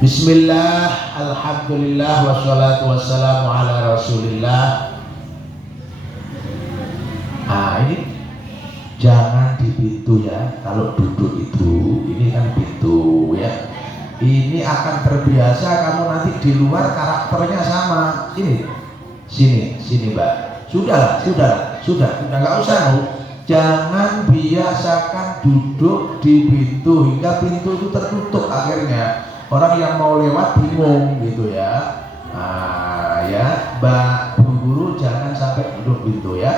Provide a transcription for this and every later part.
Bismillah, alhamdulillah, wassalatu wassalamu ala rasulillah. Nah ini jangan di pintu ya, kalau duduk itu, ini kan pintu ya. Ini akan terbiasa kamu nanti di luar karakternya sama. Sini mbak. Sudah, nggak usah Bu. Jangan biasakan duduk di pintu hingga pintu itu tertutup akhirnya. Orang yang mau lewat bingung gitu ya. Nah ya, Mbak Guru jangan sampai duduk pintu ya.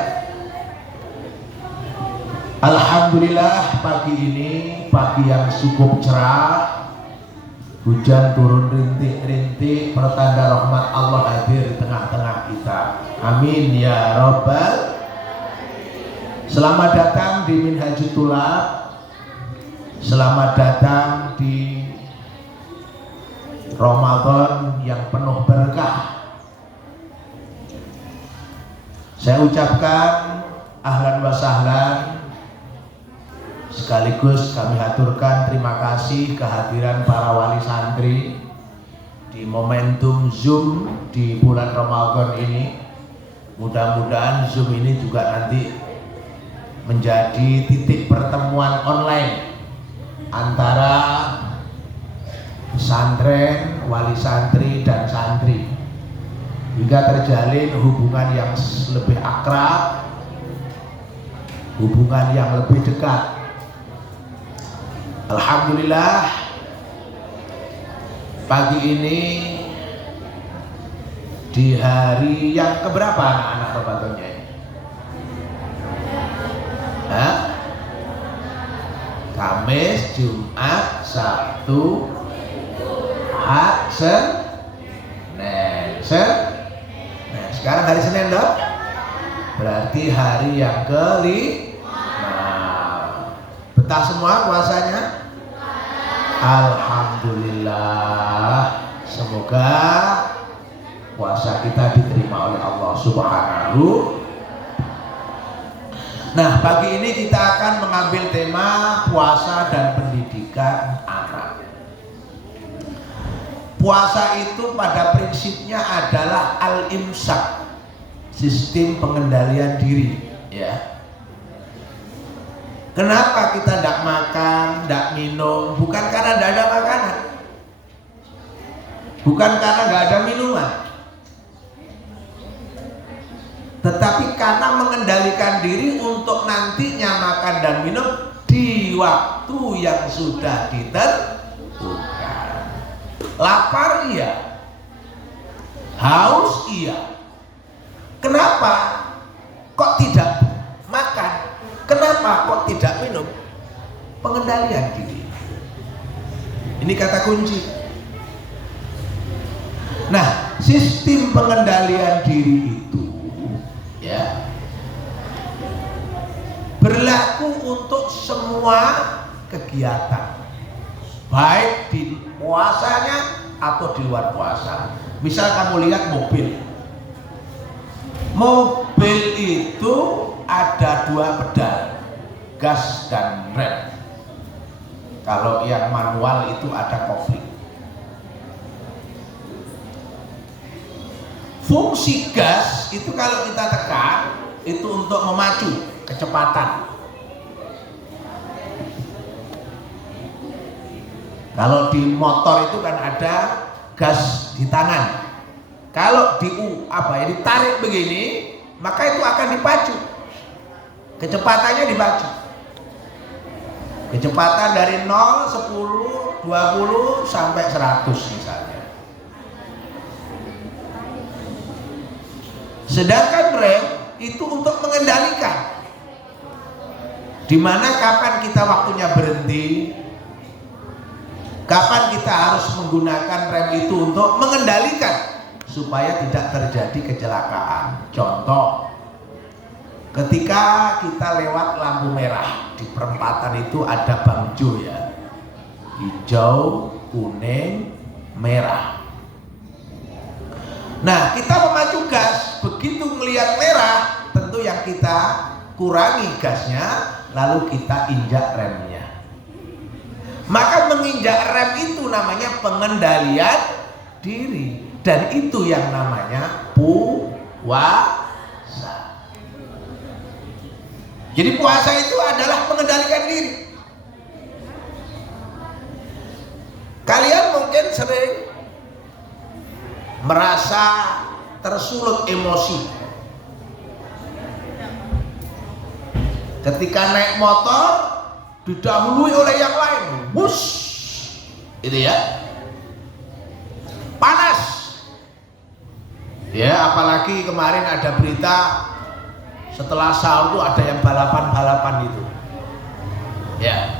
Alhamdulillah pagi ini pagi yang cukup cerah. Hujan turun rintik-rintik, pertanda rahmat Allah hadir di tengah-tengah kita. Amin ya Rabbal. Selamat datang di Minhajut Thulab. Selamat datang di Ramadan yang penuh berkah. Saya ucapkan ahlan wa sahlan. Sekaligus kami haturkan terima kasih kehadiran para wali santri di momentum Zoom di bulan Ramadan ini. Mudah-mudahan Zoom ini juga nanti menjadi titik pertemuan online antara pesantren, wali santri dan santri hingga terjalin hubungan yang lebih akrab, hubungan yang lebih dekat. Alhamdulillah pagi ini di hari yang keberapa anak-anak Ramadannya ini? Kamis, Jumat, Sabtu, Ahad, Senin. Nah, sekarang hari Senin dong. Berarti hari yang kelima. Betah semua puasanya? Alhamdulillah. Semoga puasa kita diterima oleh Allah Subhanahu. Nah, pagi ini kita akan mengambil tema puasa dan pendidikan anak. Puasa itu pada prinsipnya adalah al-imsak, sistem pengendalian diri ya. Kenapa kita tidak makan, tidak minum? Bukan karena tidak ada makanan, bukan karena nggak ada minuman, tetapi karena mengendalikan diri untuk nantinya makan dan minum di waktu yang sudah ditentukan. Lapar iya, haus iya. Kenapa kok tidak makan? Kenapa kok tidak minum? Pengendalian diri. Ini kata kunci. Nah, sistem pengendalian diri itu ya berlaku untuk semua kegiatan, baik di puasanya atau di luar puasa. Misal kamu lihat mobil itu ada dua pedal, gas dan rem. Kalau yang manual itu ada konflik. Fungsi gas itu kalau kita tekan itu untuk memacu kecepatan. Kalau di motor itu kan ada gas di tangan. Kalau ditarik begini, maka itu akan dipacu. Kecepatannya dipacu. Kecepatan dari 0, 10, 20 sampai 100 misalnya. Sedangkan rem itu untuk mengendalikan. Dimana kapan kita waktunya berhenti, kapan kita harus menggunakan rem itu untuk mengendalikan supaya tidak terjadi kecelakaan. Contoh, ketika kita lewat lampu merah di perempatan itu ada bangjo ya, hijau, kuning, merah. Nah, kita memacu gas, begitu melihat merah, tentu yang kita kurangi gasnya, lalu kita injak remnya. Maka menginjak rem itu namanya pengendalian diri, dan itu yang namanya puasa. Jadi puasa itu adalah mengendalikan diri. Kalian mungkin sering merasa tersulut emosi ketika naik motor didahului oleh yang lain, wush, itu ya, panas ya. Apalagi kemarin ada berita setelah sahur tuh ada yang balapan itu ya.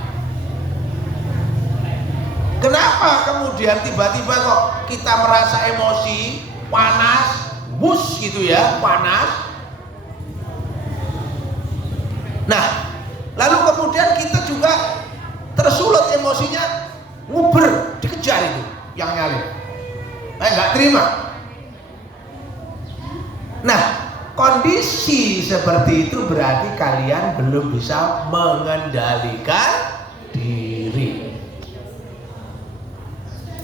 Kenapa kemudian tiba-tiba kok kita merasa emosi, panas, wush gitu ya, panas. Nah, lalu kemudian kita juga tersulut emosinya, nguber, dikejar itu yang nyalip. Nggak terima. Nah, kondisi seperti itu berarti kalian belum bisa mengendalikan diri.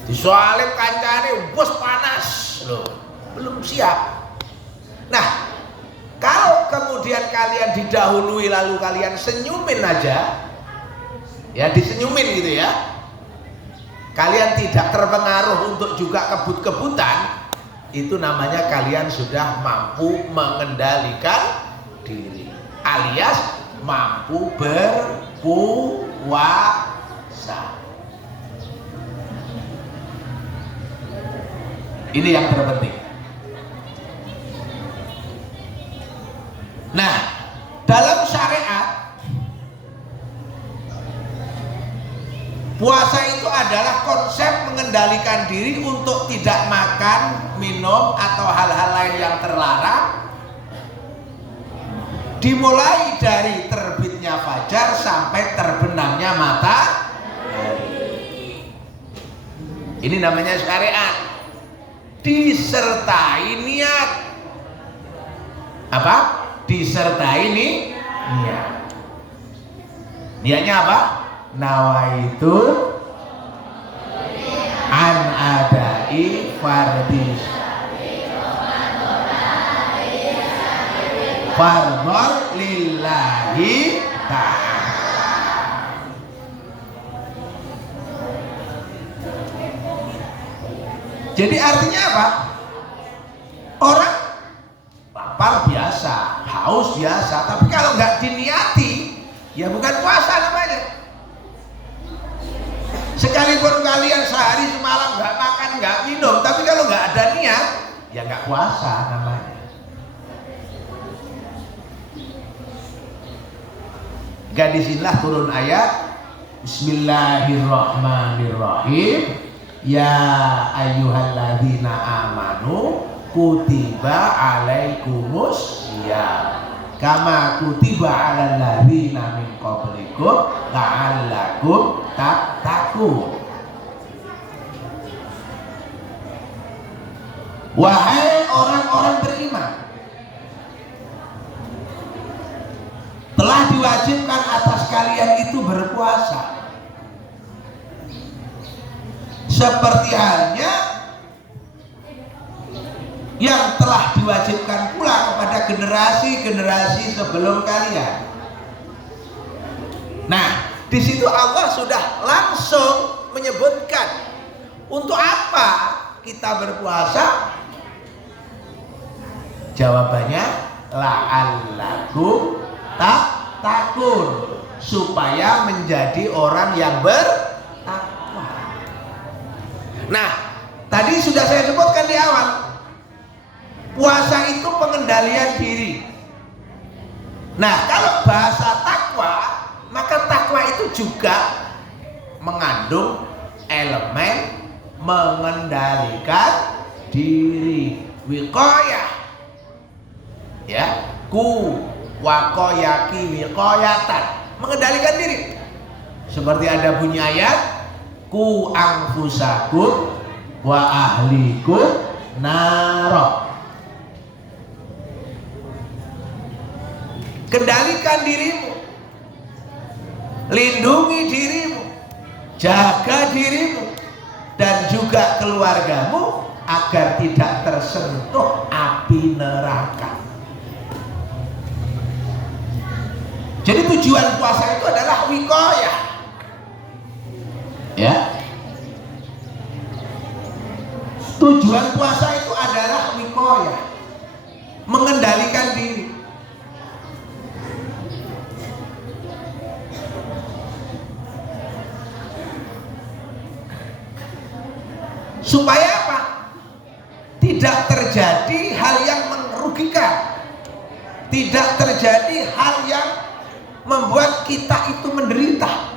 Disoalin kancane bos panas loh, belum siap. Nah, kalau kemudian kalian didahului lalu kalian senyumin aja, ya disenyumin gitu ya, kalian tidak terpengaruh untuk juga kebut-kebutan, itu namanya kalian sudah mampu mengendalikan diri, alias mampu berpuasa. Ini yang terpenting. Nah, dalam syariat puasa itu adalah konsep mengendalikan diri untuk tidak makan, minum atau hal-hal lain yang terlarang, dimulai dari terbitnya fajar sampai terbenamnya matahari. Ini namanya syariat. Disertai niat. Apa? Disertai niat. Niatnya apa? Nawaitu an adai fardis fardhon lillahi ta'ala. Jadi artinya apa? Orang lapar biasa, haus biasa, tapi kalau nggak diniati, ya bukan puasa namanya. Sekalipun kalian sehari semalam nggak makan, nggak minum, tapi kalau nggak ada niat, ya nggak puasa namanya. Disinilah turun ayat Bismillahirrahmanirrahim. Ya ayyuhalladzina amanu kutiba alaikumus syiyam kama kutiba alal ladzina min qablikum la'allakum tattaqun. Wahai orang-orang beriman, telah diwajibkan atas kalian itu berpuasa, seperti halnya yang telah diwajibkan pula kepada generasi-generasi sebelum kalian. Nah, di situ Allah sudah langsung menyebutkan untuk apa kita berpuasa. Jawabannya la'allakum tattaqun, supaya menjadi orang yang bertakwa. Nah, tadi sudah saya sebutkan di awal, puasa itu pengendalian diri. Nah, kalau bahasa takwa, maka takwa itu juga mengandung elemen mengendalikan diri. Wiqayah, ya, ku waqayaki wiqayatan, mengendalikan diri. Seperti ada bunyi ayat, ku anfusakum wa ahlikum naro. Kendalikan dirimu, lindungi dirimu, jaga dirimu dan juga keluargamu agar tidak tersentuh api neraka. Jadi tujuan puasa itu adalah wiqayah. Ya. Tujuan puasa itu adalah wiqayah, mengendalikan diri. Supaya apa? Tidak terjadi hal yang merugikan, tidak terjadi hal yang membuat kita itu menderita.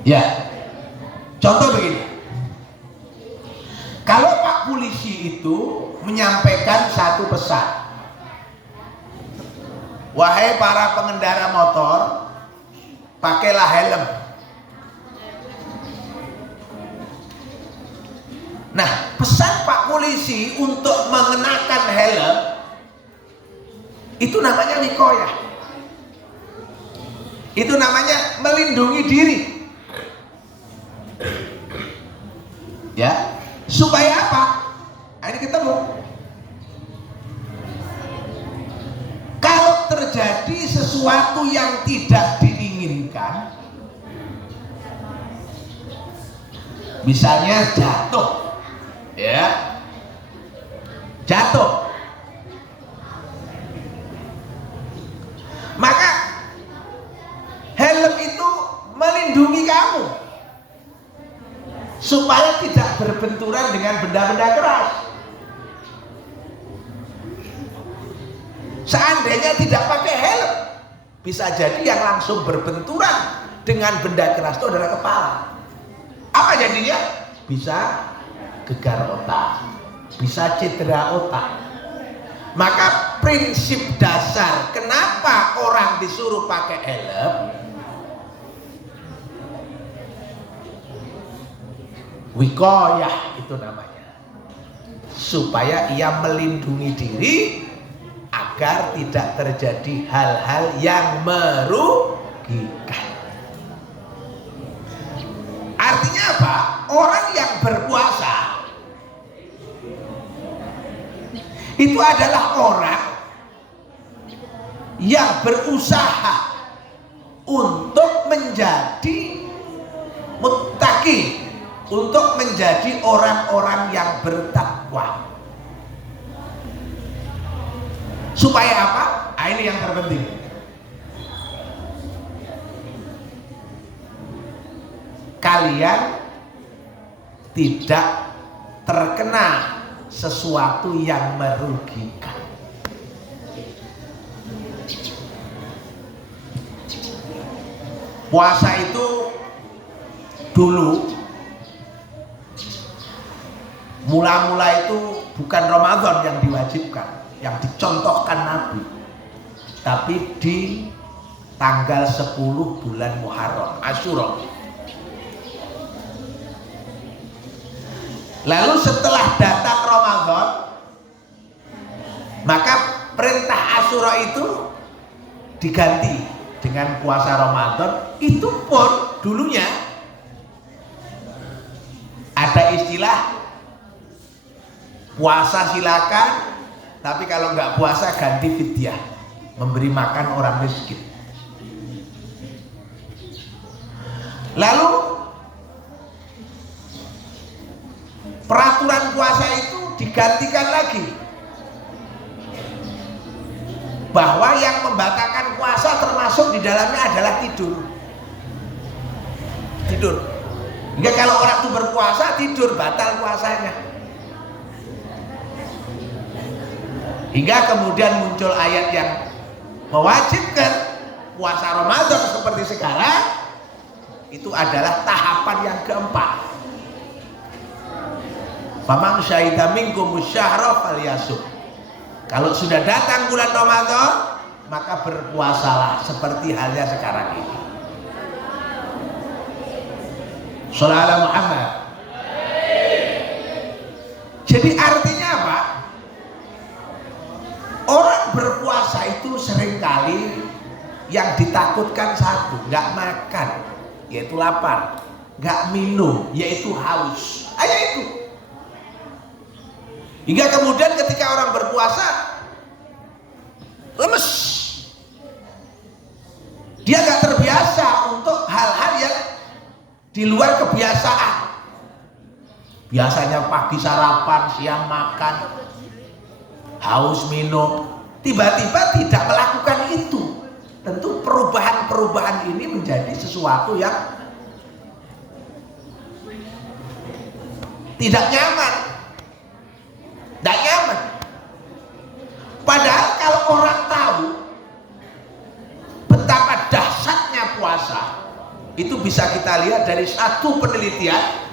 Ya, contoh begini. Kalau Pak Polisi itu menyampaikan satu pesan, wahai para pengendara motor, pakailah helm. Nah, pesan Pak Polisi untuk mengenakan helm itu namanya wiqayah. Itu namanya melindungi diri. Ya, supaya apa? Ini ketemu. Kalau terjadi sesuatu yang tidak diinginkan, misalnya jatuh, ya, jatuh, maka helm itu melindungi kamu supaya tidak berbenturan dengan benda-benda keras. Seandainya tidak pakai helm, bisa jadi yang langsung berbenturan dengan benda keras itu adalah kepala. Apa jadinya? Bisa gegar otak, bisa cedera otak. Maka prinsip dasar kenapa orang disuruh pakai helm, wiqayah itu namanya, supaya ia melindungi diri agar tidak terjadi hal-hal yang merugikan. Artinya apa? Orang yang berpuasa itu adalah orang yang berusaha untuk menjadi muttaqi, untuk menjadi orang-orang yang bertakwa. Supaya apa? Nah, ini yang terpenting. Kalian tidak terkena sesuatu yang merugikan. Puasa itu dulu mula-mula itu bukan Ramadan yang diwajibkan, yang dicontohkan Nabi, tapi di tanggal 10 bulan Muharram, Asyura. Lalu setelah datang Ramadan, maka perintah Asyura itu diganti dengan puasa Ramadan. Itu pun dulunya ada istilah puasa silakan, tapi kalau nggak puasa ganti fidyah, memberi makan orang miskin. Lalu peraturan puasa itu digantikan lagi, bahwa yang membatalkan puasa termasuk di dalamnya adalah tidur. Hingga kalau orang itu berpuasa tidur, batal puasanya. Hingga kemudian muncul ayat yang mewajibkan puasa Ramadan seperti sekarang. Itu adalah tahapan yang keempat. Faman syahida minkumus syahra falyasum. Kalau sudah datang bulan Ramadan, maka berpuasalah seperti halnya sekarang ini. Shallallahu alaihi Muhammad. Jadi artinya apa? Orang kali yang ditakutkan satu, nggak makan, yaitu lapar, nggak minum, yaitu haus. Hanya itu. Hingga kemudian ketika orang berpuasa lemes, dia nggak terbiasa untuk hal-hal yang di luar kebiasaan. Biasanya pagi sarapan, siang makan, haus minum, tiba-tiba tidak melakukan itu. Tentu perubahan-perubahan ini menjadi sesuatu yang tidak nyaman. Tidak nyaman. Padahal kalau orang tahu betapa dahsyatnya puasa, itu bisa kita lihat dari satu penelitian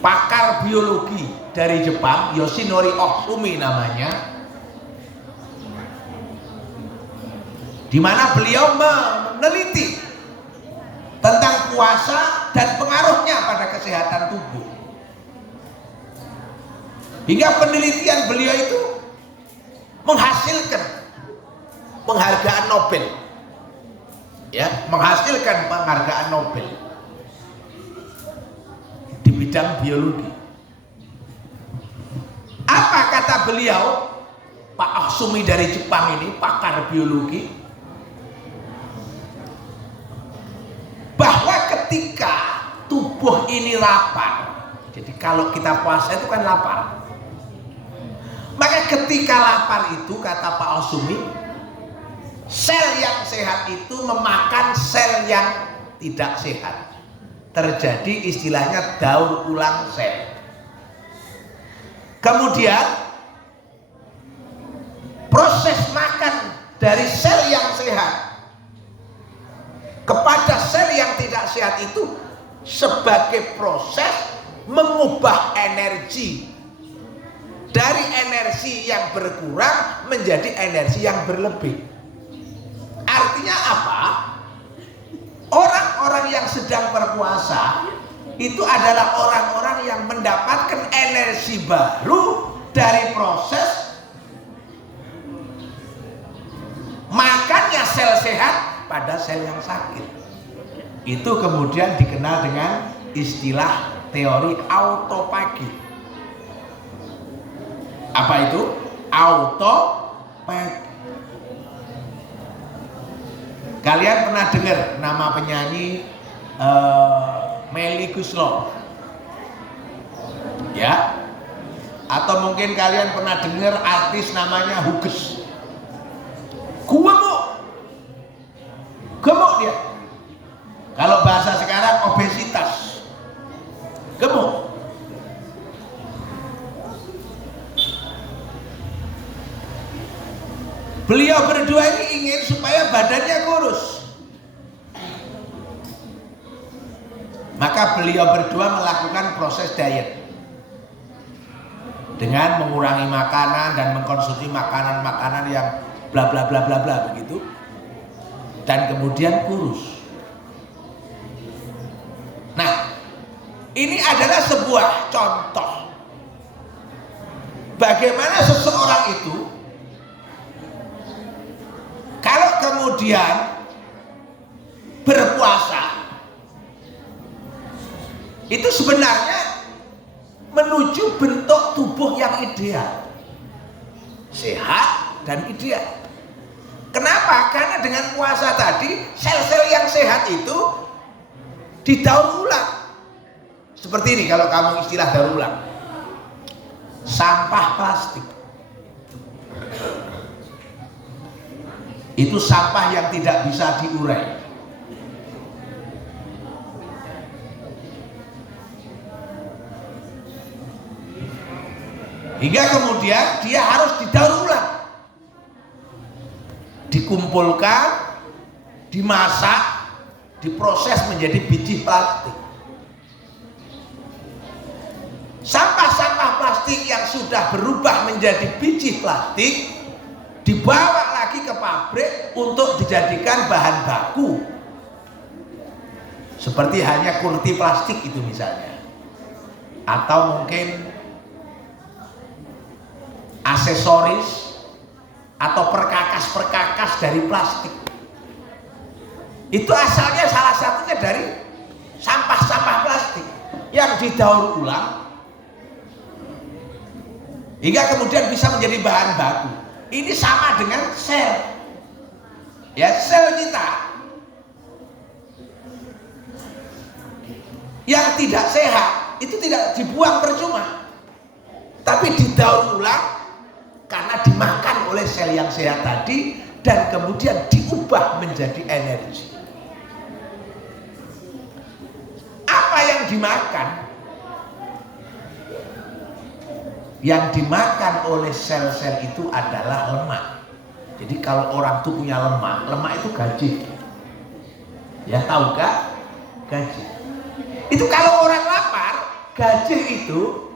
pakar biologi dari Jepang, Yoshinori Ohsumi namanya, di mana beliau meneliti tentang puasa dan pengaruhnya pada kesehatan tubuh. Hingga penelitian beliau itu menghasilkan penghargaan Nobel. Ya, menghasilkan penghargaan Nobel di bidang biologi. Apa kata beliau, Pak Ohsumi dari Jepang ini, pakar biologi, bahwa ketika tubuh ini lapar, jadi kalau kita puasa itu kan lapar, maka ketika lapar itu, kata Pak Ohsumi, sel yang sehat itu memakan sel yang tidak sehat. Terjadi istilahnya daur ulang sel. Kemudian proses makan dari sel yang sehat kepada sel yang tidak sehat itu sebagai proses mengubah energi dari energi yang berkurang menjadi energi yang berlebih. Artinya apa? Orang-orang yang sedang berpuasa itu adalah orang-orang yang mendapatkan energi baru dari proses makannya sel sehat pada sel yang sakit. Itu kemudian dikenal dengan istilah teori autofagi. Apa itu? Autofagi. Kalian pernah dengar nama penyanyi Melly Goeslaw? Ya? Atau mungkin kalian pernah dengar artis namanya Huges? Gemuk dia. Kalau bahasa sekarang obesitas. Gemuk. Beliau berdua ini ingin supaya badannya kurus. Maka beliau berdua melakukan proses diet dengan mengurangi makanan dan mengkonsumsi makanan-makanan yang bla bla bla bla bla begitu, dan kemudian kurus. Nah, ini adalah sebuah contoh bagaimana seseorang itu kalau kemudian berpuasa itu sebenarnya menuju bentuk tubuh yang ideal, sehat dan ideal. Kenapa? Karena dengan puasa tadi sel-sel yang sehat itu didaur ulang. Seperti ini kalau kamu istilah daur ulang, sampah plastik itu sampah yang tidak bisa diurai. Hingga kemudian dia harus didaur ulang, dikumpulkan, dimasak, diproses menjadi biji plastik. Sampah-sampah plastik yang sudah berubah menjadi biji plastik dibawa lagi ke pabrik untuk dijadikan bahan baku, seperti hanya kurti plastik itu misalnya, atau mungkin aksesoris atau perkakas-perkakas dari plastik. Itu asalnya salah satunya dari sampah-sampah plastik yang didaur ulang hingga kemudian bisa menjadi bahan baku. Ini sama dengan sel. Ya, sel kita yang tidak sehat itu tidak dibuang percuma, tapi didaur ulang karena dimakan oleh sel yang sehat tadi dan kemudian diubah menjadi energi. Apa yang dimakan? Yang dimakan oleh sel-sel itu adalah lemak. Jadi kalau orang tuh punya lemak, lemak itu gaji. Ya tahu gak? Gaji. Itu kalau orang lapar, gaji itu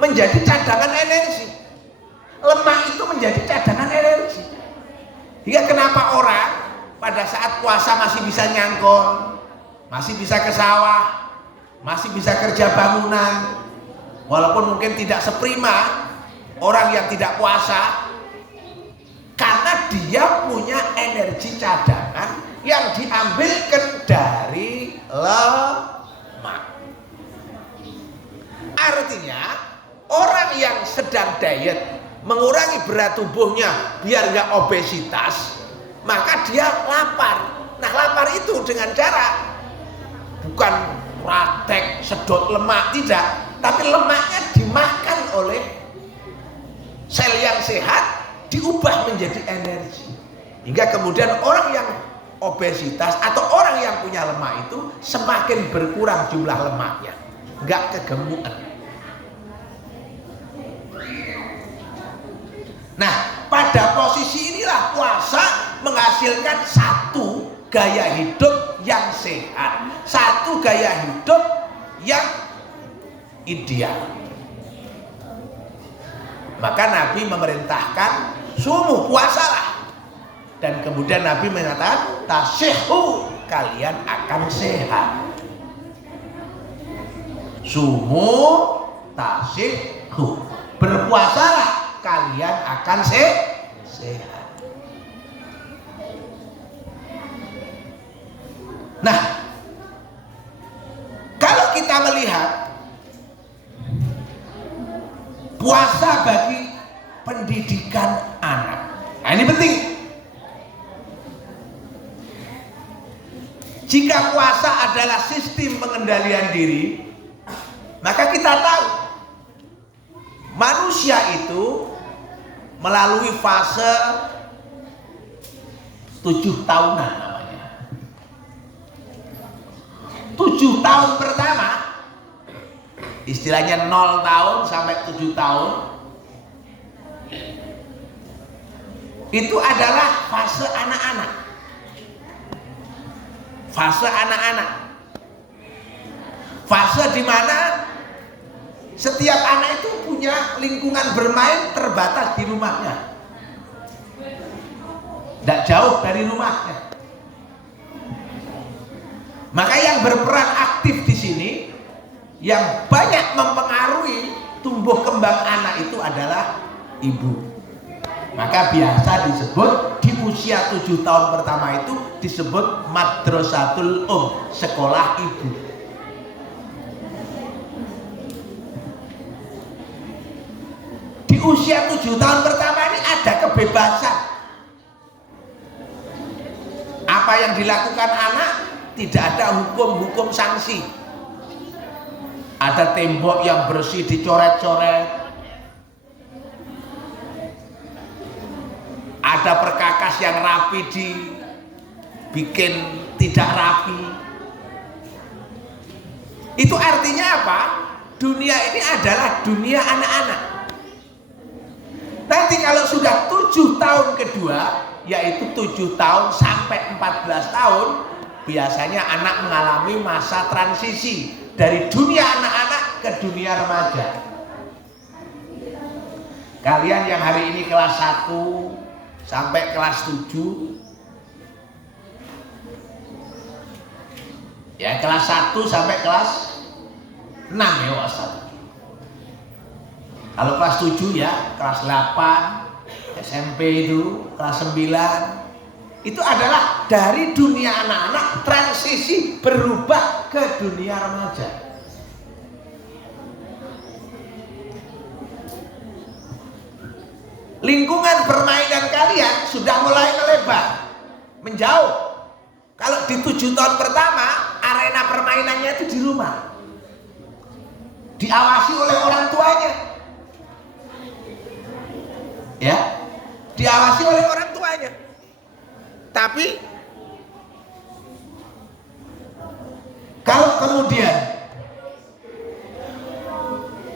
menjadi cadangan energi. Lemak itu menjadi cadangan energi. Hingga kenapa orang pada saat puasa masih bisa nyangkol, masih bisa ke sawah, masih bisa kerja bangunan, walaupun mungkin tidak seprima orang yang tidak puasa, karena dia punya energi cadangan yang diambilkan dari lemak. Artinya orang yang sedang diet, mengurangi berat tubuhnya biar nggak obesitas, maka dia lapar. Nah, lapar itu dengan cara bukan praktek sedot lemak, tidak, tapi lemaknya dimakan oleh sel yang sehat, diubah menjadi energi. Hingga kemudian orang yang obesitas atau orang yang punya lemak itu semakin berkurang jumlah lemaknya, nggak kegemukan. Nah, pada posisi inilah puasa menghasilkan satu gaya hidup yang sehat, satu gaya hidup yang ideal. Maka Nabi memerintahkan sumu, puasalah. Dan kemudian Nabi mengatakan tasihhu, kalian akan sehat. Sumu tasihhu, berpuasalah, kalian akan sehat. Nah, kalau kita melihat puasa bagi pendidikan anak, nah ini penting. Jika puasa adalah sistem pengendalian diri, maka kita tahu manusia itu melalui fase 7 tahunan namanya. 7 tahun pertama, istilahnya 0 tahun sampai 7 tahun, itu adalah fase anak-anak. Fase anak-anak, fase di mana setiap anak itu punya lingkungan bermain terbatas di rumahnya, tidak jauh dari rumahnya. Maka yang berperan aktif di sini, yang banyak mempengaruhi tumbuh kembang anak itu adalah ibu. Maka biasa disebut di usia 7 tahun pertama itu disebut madrasatul sekolah ibu. Di usia 7 tahun pertama ini ada kebebasan. Apa yang dilakukan anak tidak ada hukum sanksi. Ada tembok yang bersih dicoret-coret, ada perkakas yang rapi dibikin tidak rapi. Itu artinya apa? Dunia ini adalah dunia anak-anak. Nanti kalau sudah 7 tahun kedua, yaitu 7 tahun sampai 14 tahun, biasanya anak mengalami masa transisi dari dunia anak-anak ke dunia remaja. Kalian yang hari ini kelas 1 sampai kelas 7, ya kelas 1 sampai kelas 6 ya Ustaz. Kalau kelas 7 ya kelas 8, SMP itu kelas 9 itu adalah dari dunia anak-anak transisi berubah ke dunia remaja. Lingkungan permainan kalian sudah mulai melebar, menjauh. Kalau di 7 tahun pertama arena permainannya itu di rumah, diawasi oleh orang tuanya, ya, diawasi oleh orang tuanya. Tapi kalau kemudian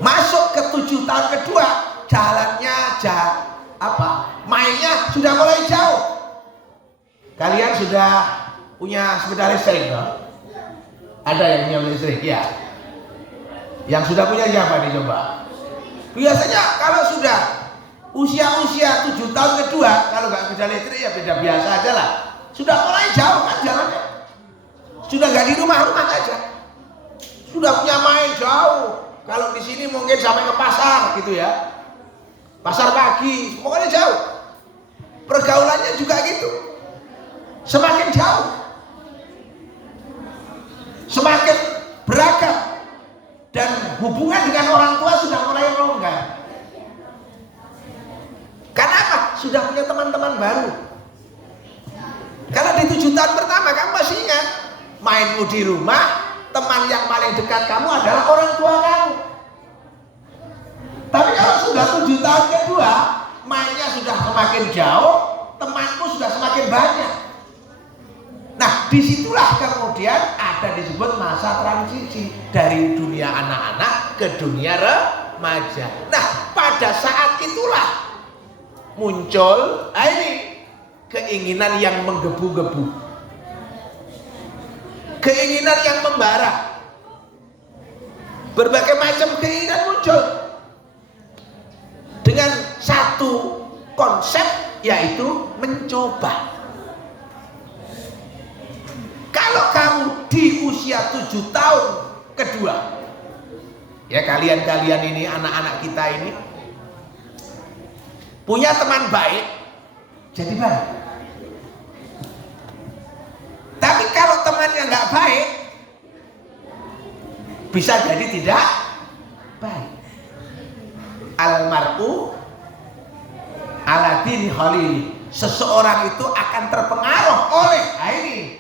masuk ke 7 tahun kedua, jalannya mainnya sudah mulai jauh. Kalian sudah punya sepeda listrik, no? Ada yang punya listrik, ya? Yang sudah punya siapa nih coba? Biasanya kalau sudah usia 7 tahun kedua, kalau nggak sepeda listrik ya beda biasa aja lah. Sudah mulai jauh kan jalannya. Sudah nggak di rumah-rumah aja. Sudah punya main jauh. Kalau di sini mungkin sampai ke pasar gitu ya. Pasar pagi, pokoknya jauh. Pergaulannya juga gitu. Semakin jauh, semakin beragam, dan hubungan dengan orang tua sudah mulai longgar. Karena apa? Sudah punya teman-teman baru. Karena di 7 tahun pertama kamu masih ingat, mainmu di rumah, teman yang paling dekat kamu adalah orang tua kamu. Tapi kalau sudah 7 tahun kedua, mainnya sudah semakin jauh, temanmu sudah semakin banyak. Nah, disitulah kemudian ada disebut masa transisi dari dunia anak-anak ke dunia remaja. Nah, pada saat itulah muncul ini keinginan yang menggebu-gebu, keinginan yang membara, berbagai macam keinginan muncul dengan satu konsep, yaitu mencoba. Kalau kamu di usia 7 tahun kedua, ya kalian-kalian ini, anak-anak kita ini punya teman baik, jadi baik. Tapi kalau temannya nggak baik, bisa jadi tidak baik. Almar'u ala dini khalili. Seseorang itu akan terpengaruh oleh ini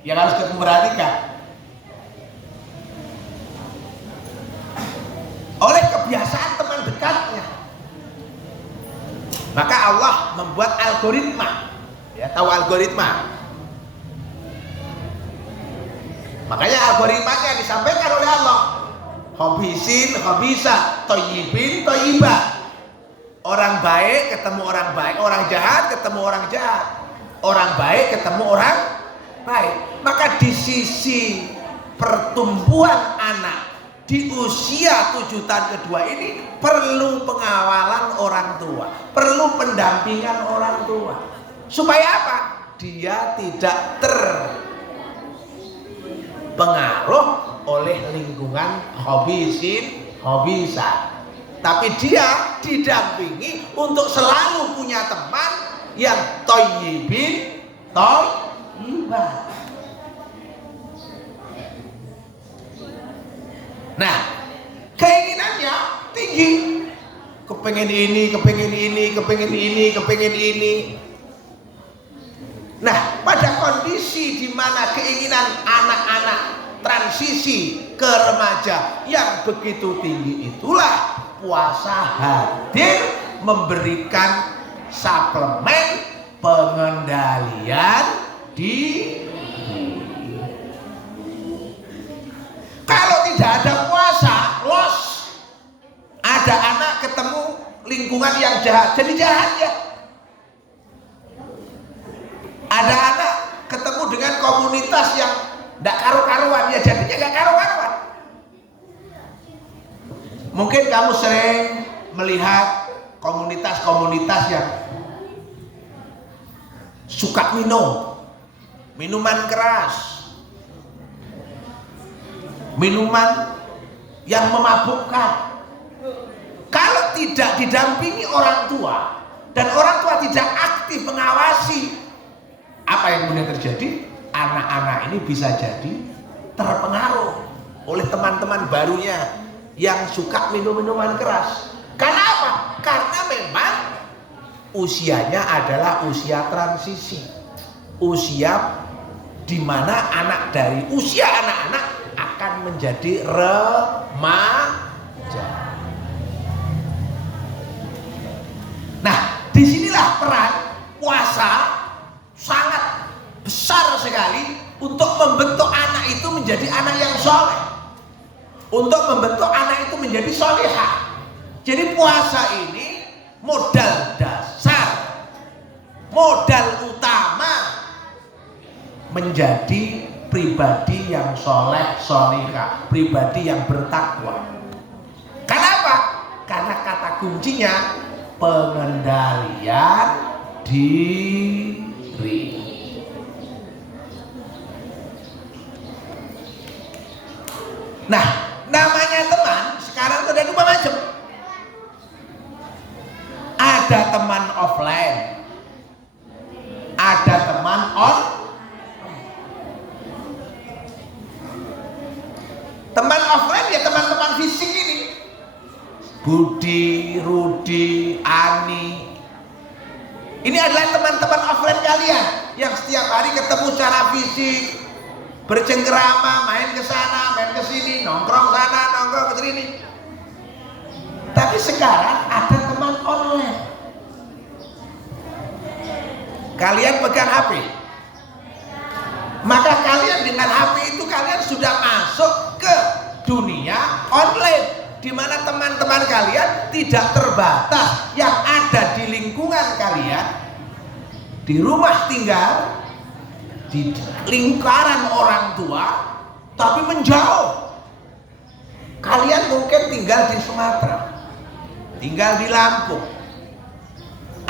yang harus kita perhatikan, oleh kebiasaan teman dekatnya. Maka Allah membuat algoritma, ya, tahu algoritma? Makanya algoritmanya disampaikan oleh Allah. Hobisin, hobisa, toyibin, toyibah. Orang baik ketemu orang baik, orang jahat ketemu orang jahat, orang baik ketemu orang baik. Maka di sisi pertumbuhan anak di usia 7 tahun kedua ini perlu pengawalan orang tua, perlu pendampingan orang tua. Supaya apa? Dia tidak terpengaruh oleh lingkungan hobisin, hobisa. Tapi dia didampingi untuk selalu punya teman yang toyibin, toyibah. Nah, keinginannya tinggi. Kepengen ini, kepengen ini, kepengen ini, kepengen ini. Nah, pada kondisi di mana keinginan anak-anak transisi ke remaja yang begitu tinggi, itulah puasa hadir memberikan suplemen pengendalian diri. Kalau tidak ada puasa, los. Ada anak ketemu lingkungan yang jahat, jadi jahat ya. Ada anak ketemu dengan komunitas yang tidak karu-karuan, ya jadinya gak karu-karuan. Mungkin kamu sering melihat komunitas-komunitas yang suka minum, minuman keras, minuman yang memabukkan. Kalau tidak didampingi orang tua, dan orang tua tidak aktif mengawasi, apa yang kemudian terjadi? Anak-anak ini bisa jadi terpengaruh oleh teman-teman barunya yang suka minum-minuman keras. Karena apa? Karena memang usianya adalah usia transisi, usia di mana anak dari usia anak-anak akan menjadi remaja. Nah, disinilah peran puasa sangat besar sekali untuk membentuk anak itu menjadi anak yang soleh, untuk membentuk anak itu menjadi solehah. Jadi puasa ini modal dasar, modal utama menjadi pribadi yang soleh, solehah, pribadi yang bertakwa. Kenapa? Karena kata kuncinya pengendalian diri. Nah, namanya teman sekarang itu ada dua macam. Ada teman offline, ada teman teman offline ya teman-teman fisik ini. Budi, Rudi, Ani. Ini adalah teman-teman offline kalian yang setiap hari ketemu secara fisik, bercengkerama, main ke sana, main ke sini, nongkrong sana, nongkrong ke sini. Tapi sekarang ada teman online. Kalian pegang HP, maka kalian dengan HP itu kalian sudah masuk ke dunia online, di mana teman-teman kalian tidak terbatas yang ada di lingkungan kalian, di rumah tinggal, di lingkaran orang tua, tapi menjauh. Kalian mungkin tinggal di Sumatera, tinggal di Lampung.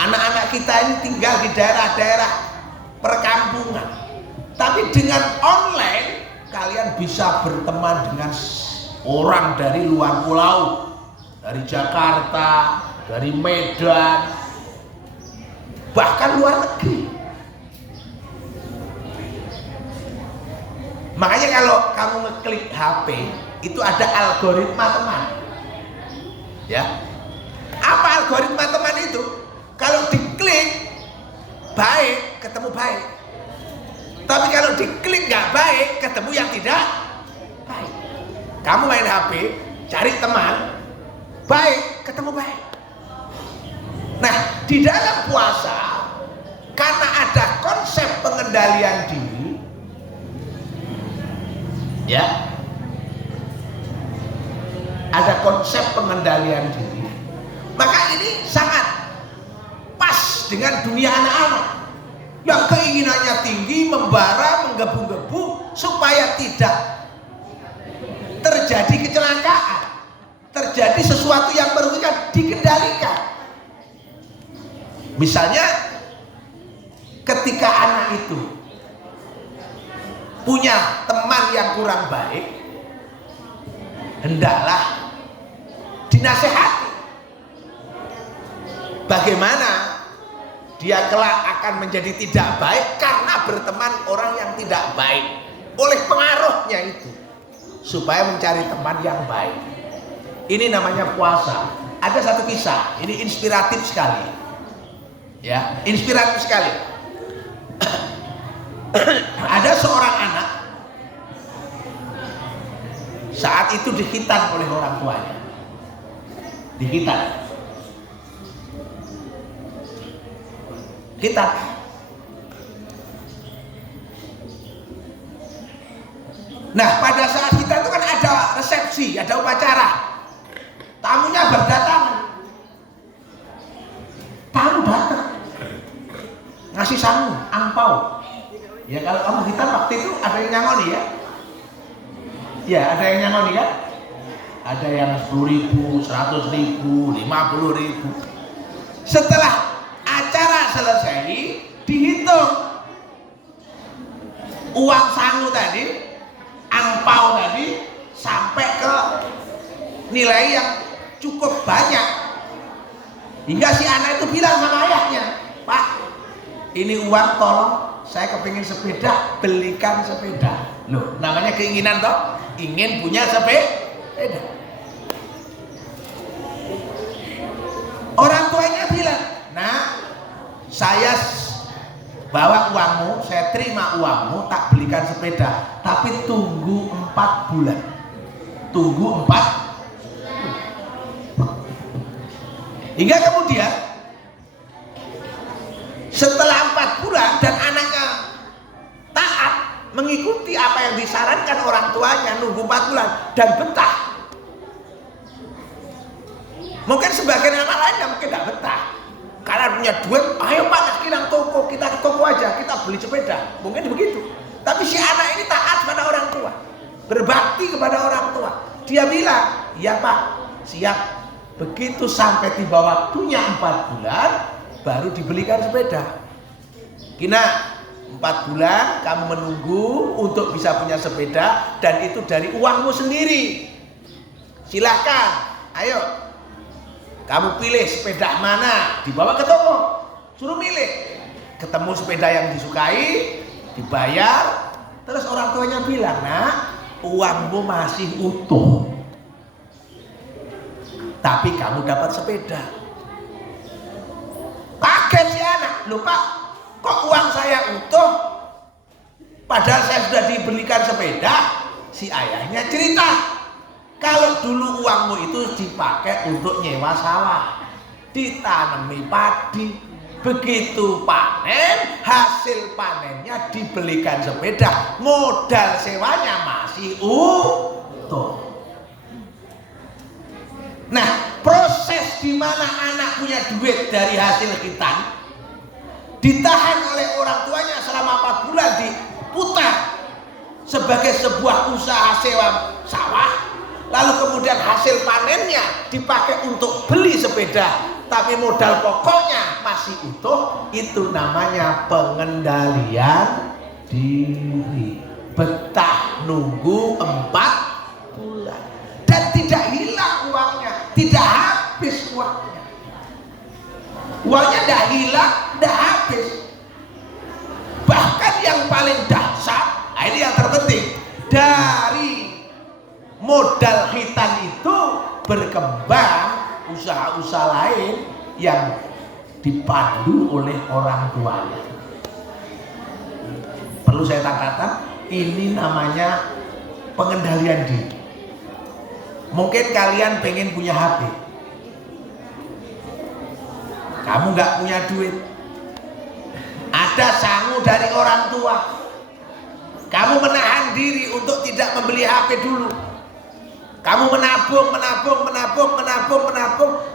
Anak-anak kita ini tinggal di daerah-daerah perkampungan. Tapi dengan online kalian bisa berteman dengan orang dari luar pulau, dari Jakarta, dari Medan, bahkan luar negeri. Makanya kalau kamu ngeklik HP itu ada algoritma teman. Ya. Apa algoritma teman itu? Kalau diklik baik, ketemu baik. Tapi kalau diklik nggak baik, ketemu yang tidak baik. Kamu main HP, cari teman baik, ketemu baik. Nah, di dalam puasa karena ada konsep pengendalian diri, ya, ada konsep pengendalian diri, maka ini sangat pas dengan dunia anak-anak yang keinginannya tinggi, membara, menggebu-gebu supaya tidak terjadi kecelakaan, terjadi sesuatu yang merugikan, dikendalikan. Misalnya ketika anak itu punya teman yang kurang baik, hendaklah dinasehati bagaimana dia kelak akan menjadi tidak baik karena berteman orang yang tidak baik, oleh pengaruhnya itu, supaya mencari teman yang baik. Ini namanya puasa. Ada satu kisah, ini inspiratif sekali, ya, inspiratif sekali. Ada seorang anak saat itu dihitan oleh orang tuanya, dihitan. Kita nah pada saat kita itu kan ada resepsi, ada upacara, tamunya berdatangan, tamu datang ngasih sangu, angpau. Ya kalau kamu hitam waktu itu ada yang nyangoni ya, ya ada yang nyangoni ya, ada yang 10.000, 100.000, 50.000. Setelah acara selesai, dihitung uang sangu tadi, angpau tadi, sampai ke nilai yang cukup banyak, Hingga si anak itu bilang sama ayahnya, Pak, ini uang tolong, saya kepingin sepeda, belikan sepeda. Loh, namanya keinginan toh, ingin punya sepeda. Orang tuanya bilang, nah, saya bawa uangmu, saya terima uangmu, tak belikan sepeda, tapi tunggu 4 bulan. Tunggu 4. Hingga kemudian setelah 4 bulan dan anaknya taat mengikuti apa yang disarankan orang tuanya, nunggu 4 bulan dan betah. Mungkin sebagian anak lain mungkin tidak betah. Karena punya duit, ayo Pak, kita ke toko aja, kita beli sepeda. Mungkin begitu. Tapi si anak ini taat pada orang tua, berbakti kepada orang tua. Dia bilang, iya Pak, siap. Begitu sampai tiba waktunya 4 bulan, baru dibelikan sepeda. Kina 4 bulan kamu menunggu untuk bisa punya sepeda, dan itu dari uangmu sendiri. Silahkan, ayo. Kamu pilih sepeda mana, dibawa ke toko, suruh milih. Ketemu sepeda yang disukai, dibayar. Terus orang tuanya bilang, nah, uangmu masih utuh, tapi kamu dapat sepeda. Kaget si anak, loh Pak, kok uang saya utuh, padahal saya sudah dibelikan sepeda. Si ayahnya cerita, kalau dulu uangmu itu dipakai untuk nyewa sawah, ditanami padi, begitu panen, hasil panennya dibelikan sepeda, modal sewanya masih utuh. Nah, proses di mana anak punya duit dari hasil hitam ditahan oleh orang tuanya selama 4 bulan, diputar sebagai sebuah usaha sewa sawah. Lalu kemudian hasil panennya dipakai untuk beli sepeda, tapi modal pokoknya masih utuh. Itu namanya pengendalian diri. Betah nunggu 4 bulan dan tidak hilang uangnya, tidak habis uangnya. Uangnya tidak hilang, tidak habis. Bahkan yang paling dahsyat, ini yang terpenting, dari modal hitam itu berkembang usaha-usaha lain yang dipandu oleh orang tuanya. Perlu saya katakan, ini namanya pengendalian diri. Mungkin kalian pengen punya HP, kamu nggak punya duit, ada sangu dari orang tua, kamu menahan diri untuk tidak membeli HP dulu. Kamu menabung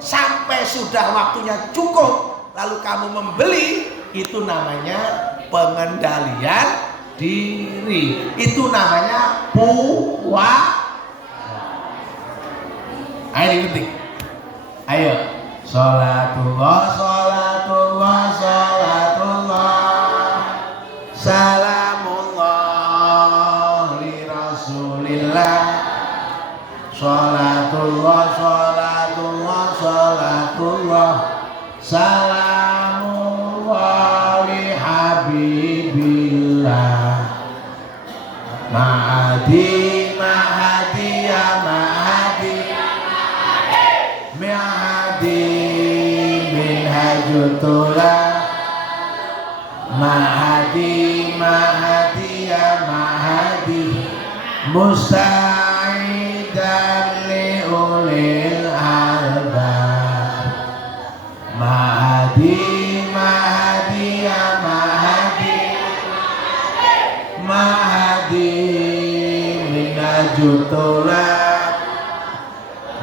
sampai sudah waktunya cukup, lalu kamu membeli. Itu namanya pengendalian diri. Itu namanya puasa. Ayo ini penting. Ayo, sholatullah, sholatullah, sholatullah, salamullah li rasulillah. Sholatullah, sholatullah, sholatullah, salamullah li habibillah. Mahadi, mahadi, ya mahadi, mahadi minhajutullah. Mahadi, mahadi, ya mahadi, musta'idan li ulil albab. Mahadi, mahadi, ya mahadi, mahadi minhajutullah.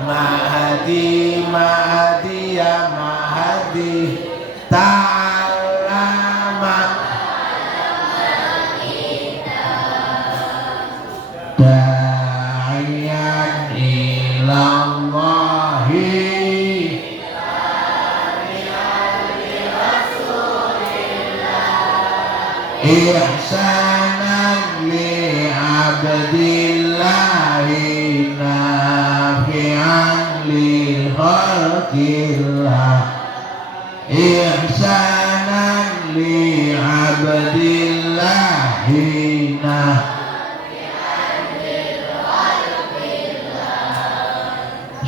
Mahadi, mahadi, ya mahadi, ta'allama da'iyan ilallahi ihsanan li abdillahi nafi'an lil khalqillah. abdillahina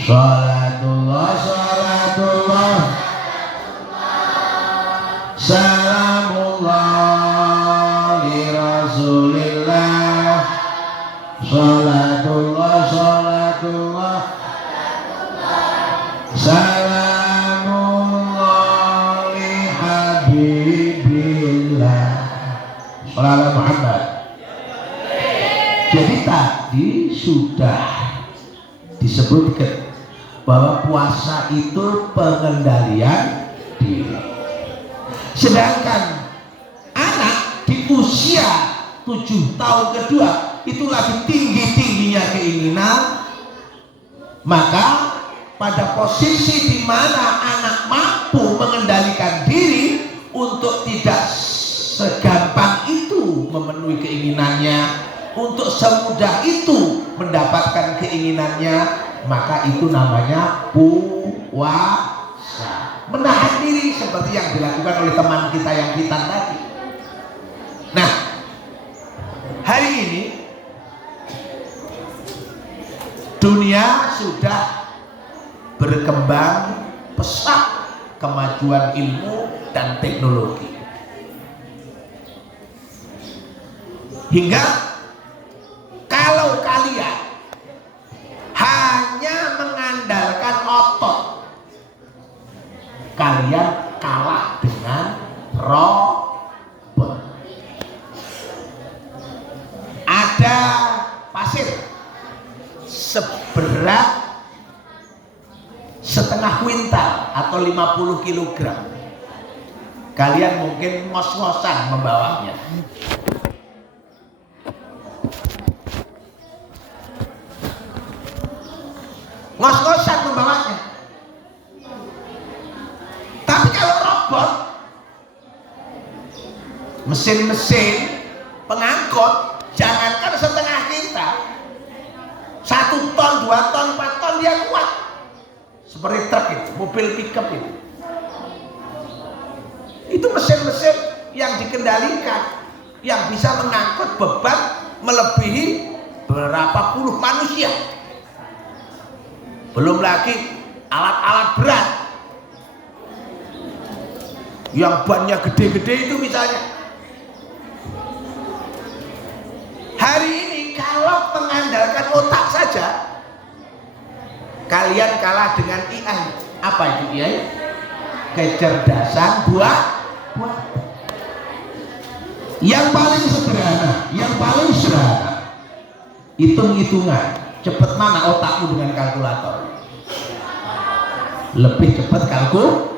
Salatullah salamullah li rasulillah Salatullah salamullah li habibillah Salam Muhammad. Jadi tadi sudah disebutkan bahwa puasa itu pengendalian diri. Sedangkan anak di usia 7 tahun kedua itu lagi tinggi-tingginya keinginan, maka pada posisi di mana anak mampu mengendalikan diri untuk tidak segampang itu memenuhi keinginannya, untuk semudah itu mendapatkan keinginannya, maka itu namanya puasa. Menahan diri seperti yang dilakukan oleh teman kita yang hitam tadi. Nah, hari ini dunia sudah berkembang pesat kemajuan ilmu dan teknologi. Hingga kalau kalian hanya mengandalkan otot, kalian kalah dengan robot. Ada pasir seberat setengah kuintal atau 50 kg. Kalian mungkin ngos-ngosan membawanya. Ngos-ngosan membawanya. Tapi kalau robot, mesin-mesin pengangkut, jangankan setengah kita, 1 ton, 2 ton, 4 ton dia kuat. Seperti truk itu, mobil pickup itu. Itu mesin-mesin yang dikendalikan, yang bisa mengangkut beban melebihi berapa puluh manusia. Belum lagi alat-alat berat yang bannya gede-gede itu misalnya. Hari ini kalau mengandalkan otak saja, kalian kalah dengan AI. Apa itu AI? Kecerdasan buat yang paling sederhana, hitung-hitungan. Cepet mana otakmu dengan kalkulator? Lebih cepat kalkulator.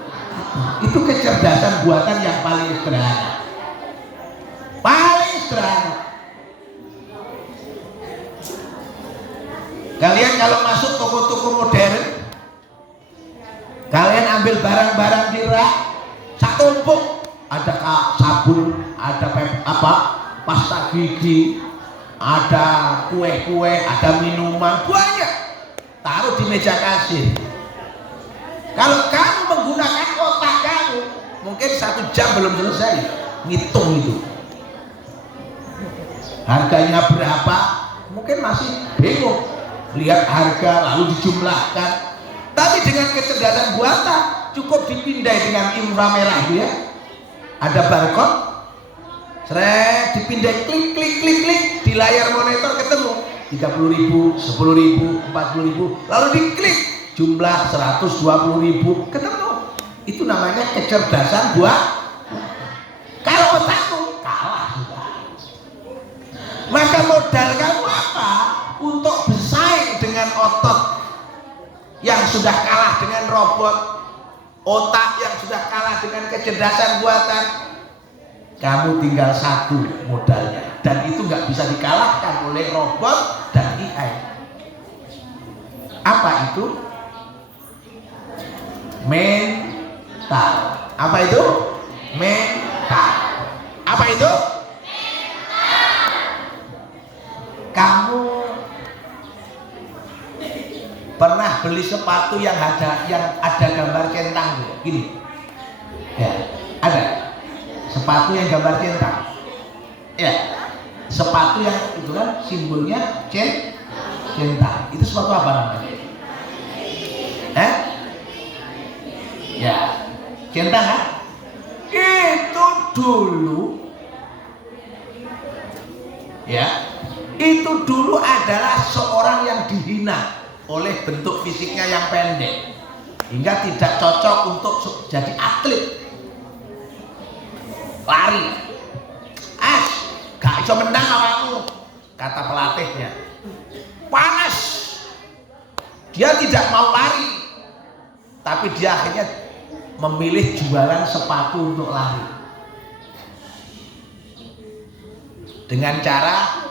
Itu kecerdasan buatan yang paling sederhana. Kalian kalau masuk toko-toko modern, kalian ambil barang-barang di rak, satumpuk, ada sabun, ada pasta gigi, ada kue-kue, ada minuman, banyak. Taruh di meja kasir. Kalau kamu menggunakan otak kamu, mungkin 1 jam belum selesai ngitung itu. Harganya berapa? Mungkin masih bingung. Lihat harga lalu dijumlahkan. Tapi dengan kecerdasan buatan, cukup dipindai dengan inframerah ya. Ada barcode, dipindai klik di layar monitor ketemu 30.000, 10.000, 40.000, lalu diklik jumlah 120.000 ketemu. Itu namanya kecerdasan buat. Kalau otakmu kalah sudah. Maka modal kamu apa untuk bersaing dengan otot yang sudah kalah dengan robot, otak yang sudah kalah dengan kecerdasan buatan? Kamu tinggal 1 modalnya, dan itu nggak bisa dikalahkan oleh robot dan AI. Apa itu? Mental. Apa itu? Mental. Apa itu? Mental. Kamu pernah beli sepatu yang ada gambar centang gini? Ya, ada. Sepatu yang gambar centang. Ya, sepatu yang itu kan simbolnya centang. Itu sepatu apa namanya? Ya, centang kan? Itu dulu, ya, itu dulu adalah seorang yang dihina oleh bentuk fisiknya yang pendek, hingga tidak cocok untuk jadi atlet lari. Gak iso menang awakmu, kata pelatihnya. Panas. Dia tidak mau lari, tapi dia akhirnya memilih jualan sepatu untuk lari dengan cara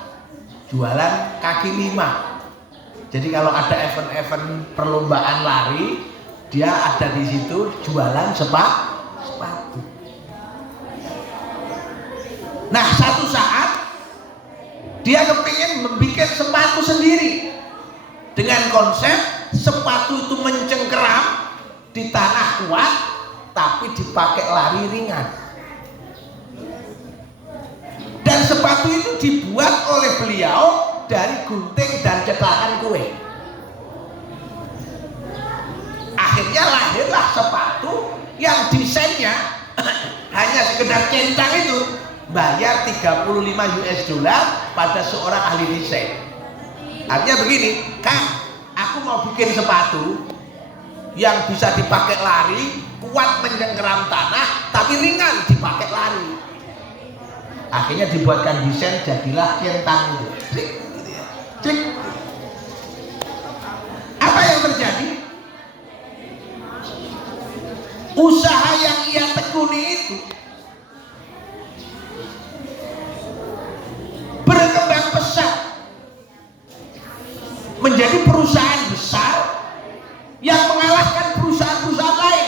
jualan kaki lima. Jadi kalau ada event-event perlombaan lari, dia ada di situ jualan sepatu. Nah, satu saat dia kepingin membuat sepatu sendiri dengan konsep sepatu itu mencengkeram di tanah kuat, tapi dipakai lari ringan. Dan sepatu itu dibuat oleh beliau dari gunting dan cetakan kue. Akhirnya lahirlah sepatu yang desainnya hanya sekedar centang itu, bayar 35 US dollar pada seorang ahli desain. Artinya begini, Kang, aku mau bikin sepatu yang bisa dipakai lari, kuat mencengkeram tanah, tapi ringan dipakai lari. Akhirnya dibuatkan desain, jadilah centang itu. Clik, gitu ya. Clik. Apa yang terjadi? Usaha yang ia tekuni itu berkembang pesat menjadi perusahaan besar yang mengalahkan perusahaan-perusahaan lain.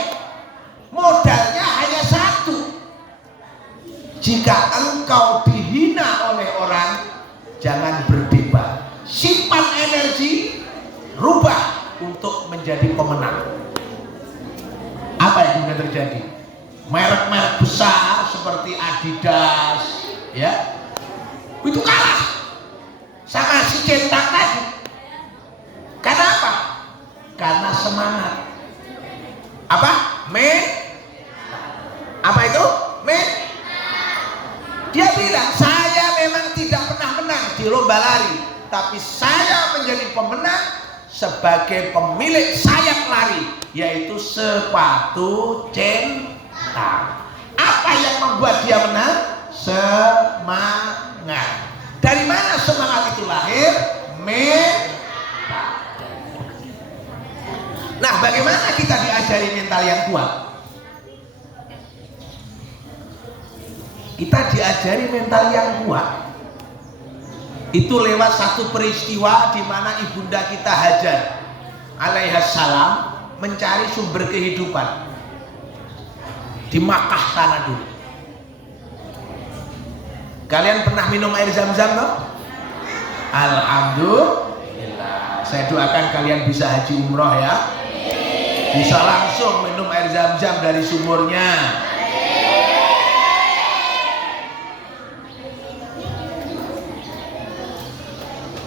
Modalnya hanya satu. Jika engkau dihina oleh orang, jangan berdebat. Simpan energi, rubah untuk menjadi pemenang. Apa yang kemudian terjadi? Merek-merek besar seperti Adidas, ya, itu kalah sama si centang tadi. Karena apa? Karena semangat. Apa? Apa itu? Dia bilang, saya memang tidak pernah menang di lomba lari, tapi saya menjadi pemenang sebagai pemilik sayap lari, yaitu sepatu centang. Apa yang membuat dia menang? Semangat. Dari mana semangat itu lahir? Mental. Nah, bagaimana kita diajari mental yang kuat? Kita diajari mental yang kuat itu lewat satu peristiwa di mana ibunda kita Hajar alaihissalam mencari sumber kehidupan di Makkah sana dulu. Kalian pernah minum air zam-zam toh? Alhamdulillah. Saya doakan kalian bisa haji umroh ya. Bisa langsung minum air zam-zam dari sumurnya.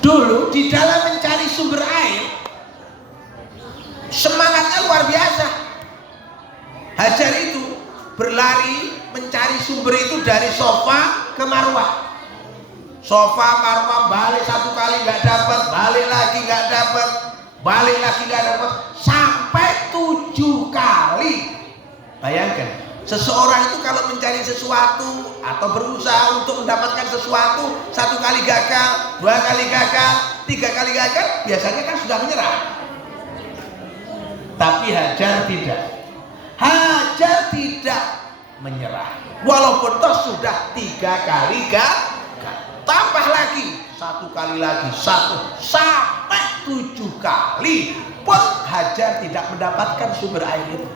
Dulu di dalam mencari sumber air, semangatnya luar biasa. Hajar itu berlari mencari sumber itu dari Sofa ke Marwah. Sofa Marwah, balik satu kali nggak dapat, balik lagi nggak dapat, balik lagi nggak dapat, sampai 7 kali. Bayangkan, seseorang itu kalau mencari sesuatu atau berusaha untuk mendapatkan sesuatu, 1 kali gagal, 2 kali gagal, 3 kali gagal, biasanya kan sudah menyerah. Tapi Hajar tidak. Hajar tidak menyerah. Walaupun toh sudah 3 kali gagal, tambah lagi 1 kali lagi, 1 sampai 7 kali pun Hajar tidak mendapatkan sumber air itu.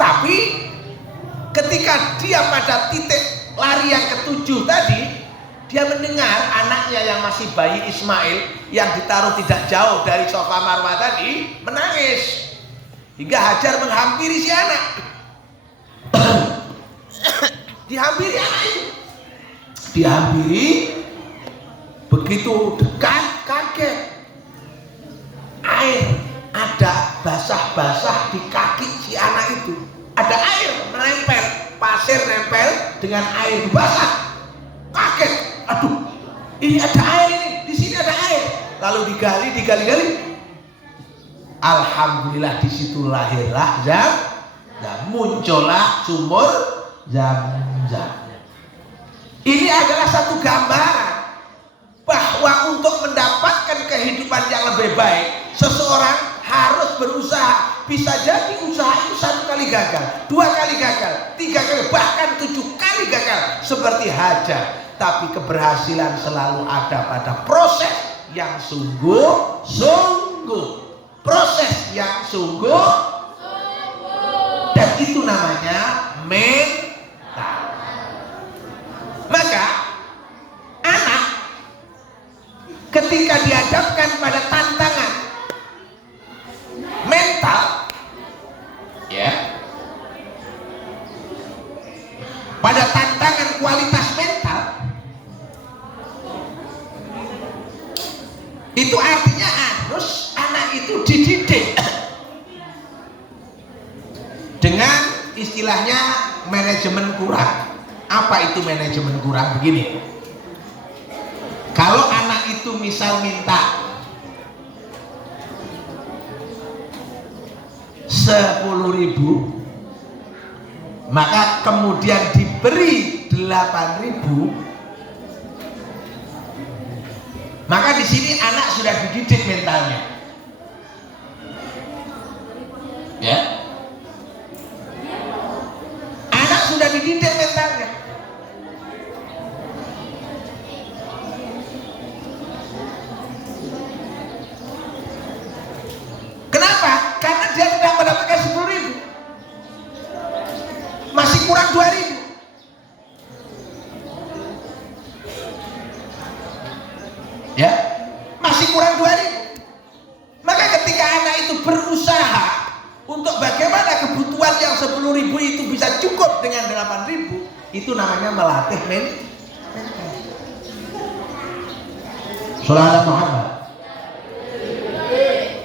Tapi ketika dia pada titik lari yang ke-7 tadi, dia mendengar anaknya yang masih bayi Ismail yang ditaruh tidak jauh dari Sofa Marwah tadi menangis. Hingga Hajar menghampiri si anak. dihampiri anak itu. Dihampiri, begitu dekat kaget. Air ada basah-basah di kaki si anak itu. Ada air menempel, pasir nempel dengan air basah. Kaget, aduh, ini ada air ini, di sini ada air. Lalu digali. Alhamdulillah di situ lahirlah dan muncullah sumur Zam-Zam. Ini adalah satu gambaran bahwa untuk mendapatkan kehidupan yang lebih baik, seseorang harus berusaha. Bisa jadi usaha itu 1 kali gagal, 2 kali gagal, 3 kali, bahkan 7 kali gagal seperti Hajar. Tapi keberhasilan selalu ada pada proses yang sungguh-sungguh. Proses yang sungguh, dan itu namanya mental. Maka anak ketika dihadapkan pada tantangan mental, ya, pada tantangan kualitas mental, itu artinya harus anak itu dididik dengan istilahnya manajemen kurang. Apa itu manajemen kurang? Begini, kalau anak itu misal minta 10.000, maka kemudian diberi 8.000, maka di sini anak sudah dididik mentalnya, ya. Anak sudah dididik mentalnya. Kenapa? Karena dia tidak mendapatkan 10.000, masih kurang 2.000. Ya, masih kurang 2.000. Maka ketika anak itu berusaha untuk bagaimana kebutuhan yang 10.000 itu bisa cukup dengan 8.000, itu namanya melatih mental. Saudara Muhammad,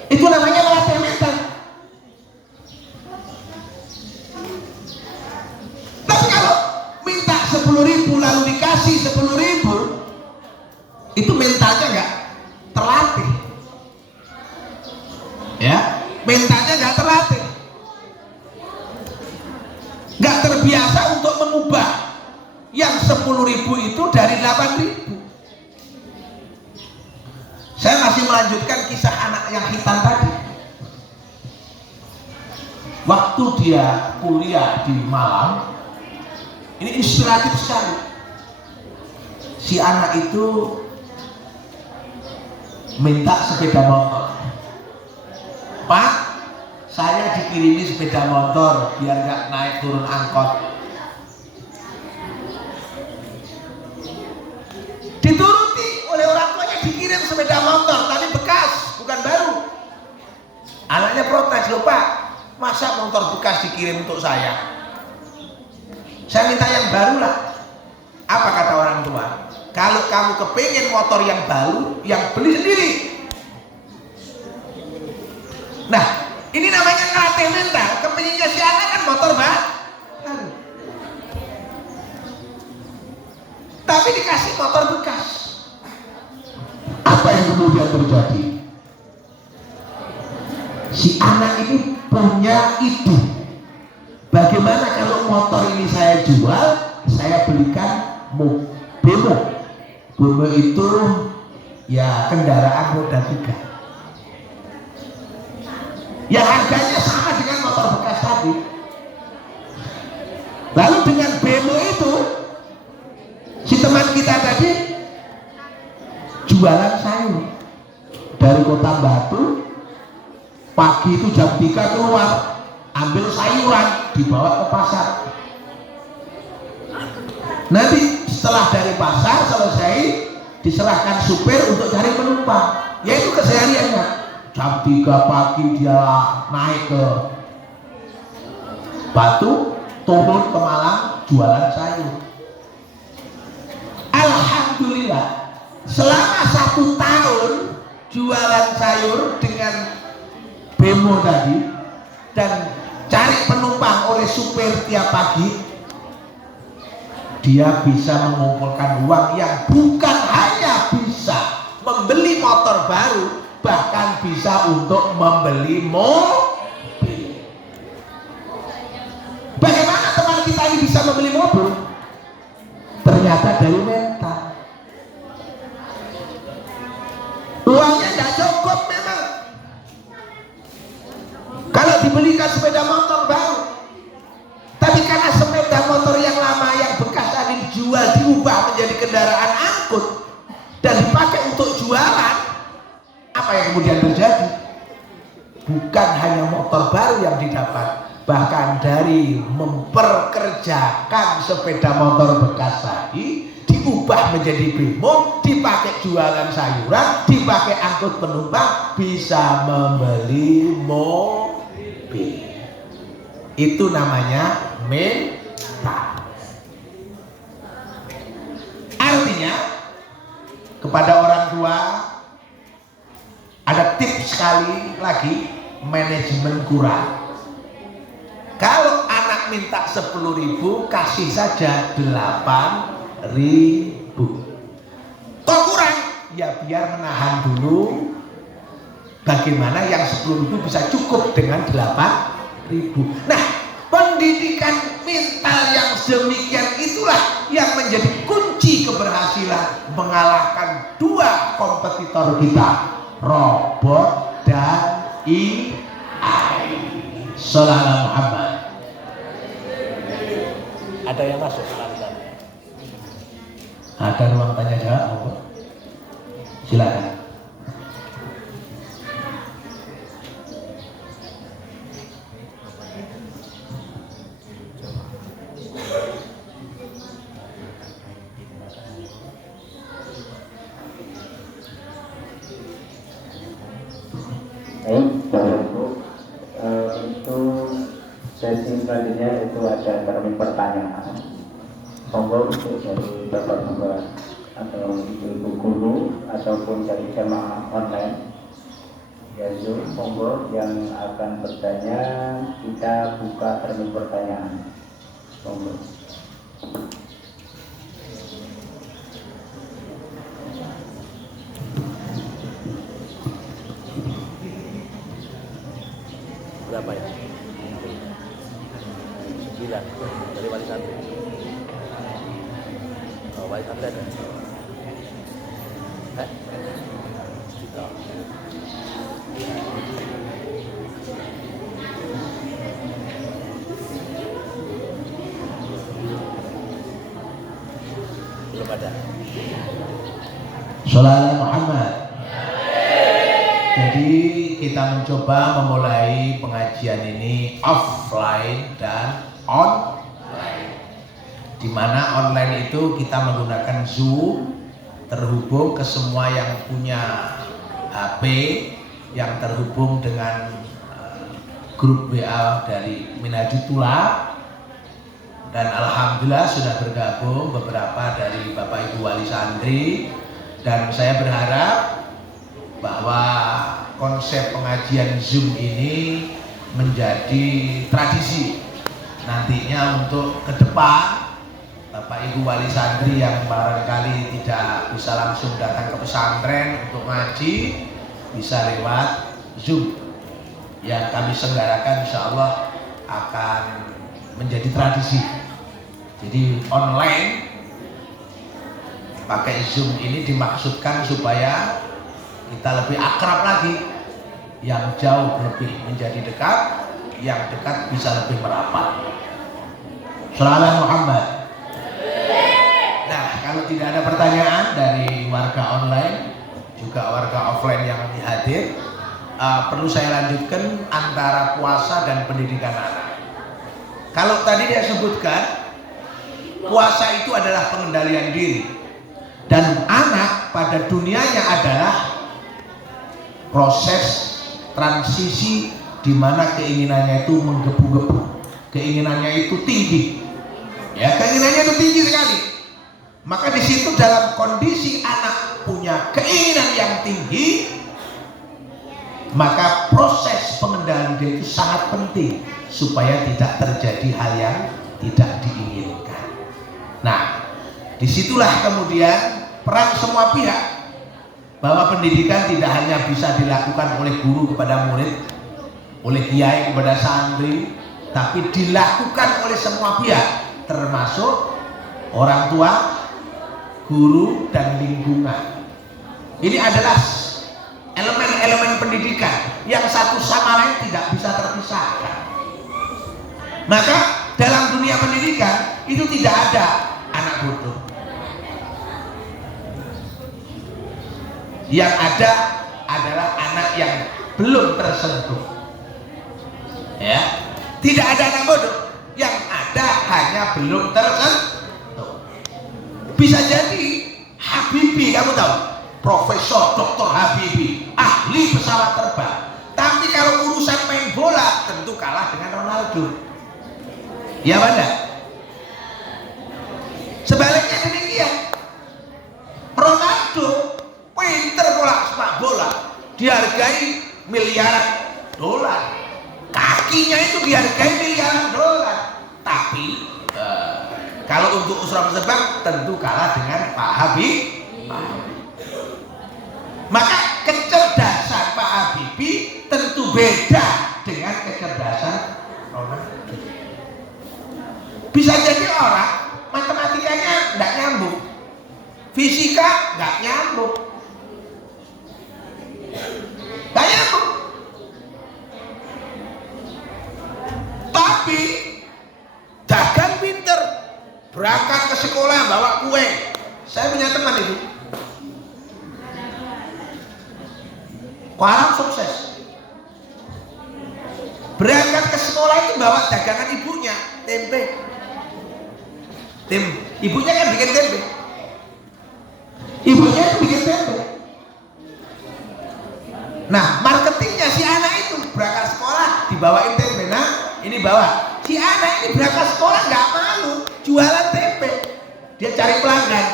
itu namanya melatih mental. Tapi kalau minta 10.000 lalu dikasih 10.000, itu mentalnya nggak terlatih, ya, mentalnya nggak terlatih, nggak terbiasa untuk mengubah yang 10.000 itu dari 8.000. Saya masih melanjutkan kisah anak yang hitam tadi. Waktu dia kuliah di Malang, ini inspiratif sekali. Si anak itu minta sepeda motor. Pak, saya dikirimi sepeda motor biar nggak naik turun angkot. Dituruti oleh orang tuanya, dikirim sepeda motor tapi bekas, bukan baru. Anaknya protes, loh Pak, masa motor bekas dikirim untuk saya? Saya minta yang baru lah. Apa kata orang tua? Kalau kamu kepingin motor yang baru, yang beli sendiri. Nah, ini namanya ngelatih mental. Kepinginnya si anak kan motor baru, tapi dikasih motor bekas. Apa yang kemudian terjadi? Si anak ini punya ide. Bagaimana kalau motor ini saya jual, saya belikan Bemo. Bemo itu ya kendaraan roda 3. Ya harganya sama dengan motor bekas tadi. Lalu dengan Bemo itu, si teman kita tadi jualan sayur dari Kota Batu. Pagi itu jam 3 keluar, ambil sayuran, dibawa ke pasar. Nanti setelah dari pasar selesai, diserahkan supir untuk cari penumpang. Yaitu kesehariannya. Jam 3 pagi dia naik ke Batu, turun ke Malang, jualan sayur. Alhamdulillah selama 1 tahun jualan sayur dengan bemo tadi dan cari penumpang oleh supir tiap pagi, dia bisa mengumpulkan uang yang bukan hanya bisa membeli motor baru, bahkan bisa untuk membeli mobil. Bagaimana teman kita ini bisa membeli mobil? Ternyata dari mental. Uangnya tidak cukup memang. Kalau dibelikan sepeda motor baru, tapi karena sepeda motor yang lama yang bekas tadi dijual, diubah menjadi kendaraan angkut dan dipakai untuk jualan, apa yang kemudian terjadi? Bukan hanya motor baru yang didapat, bahkan dari memperkerjakan sepeda motor bekas tadi diubah menjadi bemo, dipakai jualan sayuran, dipakai angkut penumpang, bisa membeli mobil. Itu namanya mental. Artinya kepada orang tua ada tips sekali lagi, manajemen kurang. Kalau anak minta 10.000, kasih saja 8.000. Kok kurang? Ya biar menahan dulu. Bagaimana yang 10.000 bisa cukup dengan 8.000. Nah, pendidikan mental yang demikian itulah yang menjadi kunci keberhasilan mengalahkan 2 kompetitor kita, robot dan AI. Sallallahu Muhammad. Ada yang masuk? Ada ruang tanya jawab? Silakan. Sesi selanjutnya itu ada termin pertanyaan. Monggo untuk dari bapak-bapak atau ibu guru ataupun dari jemaah online ya Zoom, monggo yang akan bertanya, kita buka termin pertanyaan. Monggo. Berapa ya? 9 dari wali santri. Oh, wali santri ada. Juta. Belum ada. Shallallahu Muhammad. Jadi kita mencoba memulai pengajian ini offline dan online. Di mana online itu kita menggunakan Zoom, terhubung ke semua yang punya HP, yang terhubung dengan grup WA dari Minhajutullah, dan alhamdulillah sudah bergabung beberapa dari Bapak Ibu Wali Santri, dan saya berharap bahwa konsep pengajian Zoom ini menjadi tradisi nantinya untuk ke depan. Bapak Ibu Wali Santri yang barangkali tidak bisa langsung datang ke pesantren untuk ngaji, bisa lewat Zoom yang kami selenggarakan, insya Allah akan menjadi tradisi. Jadi online pakai Zoom ini dimaksudkan supaya kita lebih akrab lagi, yang jauh lebih menjadi dekat, yang dekat bisa lebih merapat. Sallallahu Muhammad. Nah, kalau tidak ada pertanyaan dari warga online juga warga offline yang hadir, perlu saya lanjutkan antara puasa dan pendidikan anak. Kalau tadi dia sebutkan puasa itu adalah pengendalian diri, dan anak pada dunianya adalah proses transisi di mana keinginannya itu menggebu-gebu, keinginannya itu tinggi. Ya, keinginannya itu tinggi sekali. Maka di situ dalam kondisi anak punya keinginan yang tinggi, maka proses pengendalian dia itu sangat penting supaya tidak terjadi hal yang tidak diinginkan. Nah, disitulah kemudian peran semua pihak, bahwa pendidikan tidak hanya bisa dilakukan oleh guru kepada murid, oleh kiai kepada santri, tapi dilakukan oleh semua pihak, termasuk orang tua, guru, dan lingkungan. Ini adalah elemen-elemen pendidikan yang satu sama lain tidak bisa terpisahkan. Maka dalam dunia pendidikan itu tidak ada anak bodoh. Yang ada adalah anak yang belum tersentuh. Ya, tidak ada anak bodoh. Yang ada hanya belum tersentuh. Bisa jadi Habibie, kamu tahu, Profesor Dr. Habibie, ahli pesawat terbang, tapi kalau urusan main bola tentu kalah dengan Ronaldo. Ya benar. Sebaliknya demikian, Ronaldo pinter sepak bola, dihargai miliaran dolar, kakinya itu dihargai miliaran dolar, tapi kalau untuk usaha terbang tentu kalah dengan Pak Habibie. Maka kecerdasan Pak Habibie tentu beda dengan kecerdasan Ronaldo. Bisa jadi orang matematikanya nggak nyambung, fisika nggak nyambung, tapi dagang pinter, berangkat ke sekolah bawa kue. Saya punya teman itu, orang sukses, berangkat ke sekolah itu bawa dagangan ibunya, tempe. Ibunya kan bikin tempe, ibunya itu bikin tempe. Nah, marketingnya si anak itu berangkat sekolah dibawain tempe. Nah, ini bawa, si anak ini berangkat sekolah nggak malu jualan tempe, dia cari pelanggan.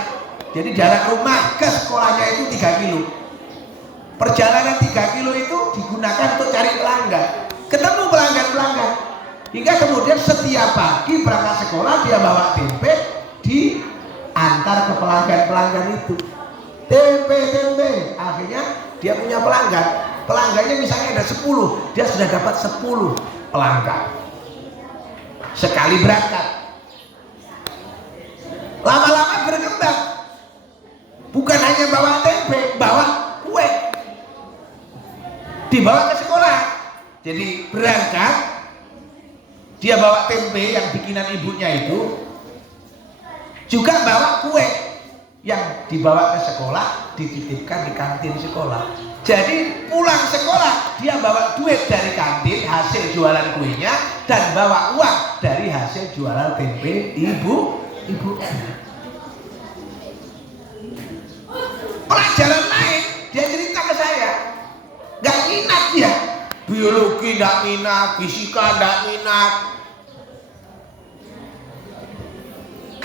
Jadi jarak rumah ke sekolahnya itu 3 kilo. Perjalanan 3 kilo itu digunakan untuk cari pelanggan. Ketemu pelanggan-pelanggan, hingga kemudian setiap pagi berangkat sekolah dia bawa tempe, diantar ke pelanggan-pelanggan itu. Tempe. Akhirnya dia punya pelanggan. Pelanggannya misalnya ada 10, dia sudah dapat 10 pelanggan sekali berangkat. Lama-lama berkembang, bukan hanya bawa tempe, bawa kue, dibawa ke sekolah. Jadi berangkat, dia bawa tempe yang bikinan ibunya itu, juga bawa kue yang dibawa ke sekolah, dititipkan di kantin sekolah. Jadi pulang sekolah dia bawa duit dari kantin hasil jualan kuenya, dan bawa uang dari hasil jualan tempe ibu. Pelajaran lain dia cerita ke saya, nggak minat dia, biologi nggak minat, fisika nggak minat,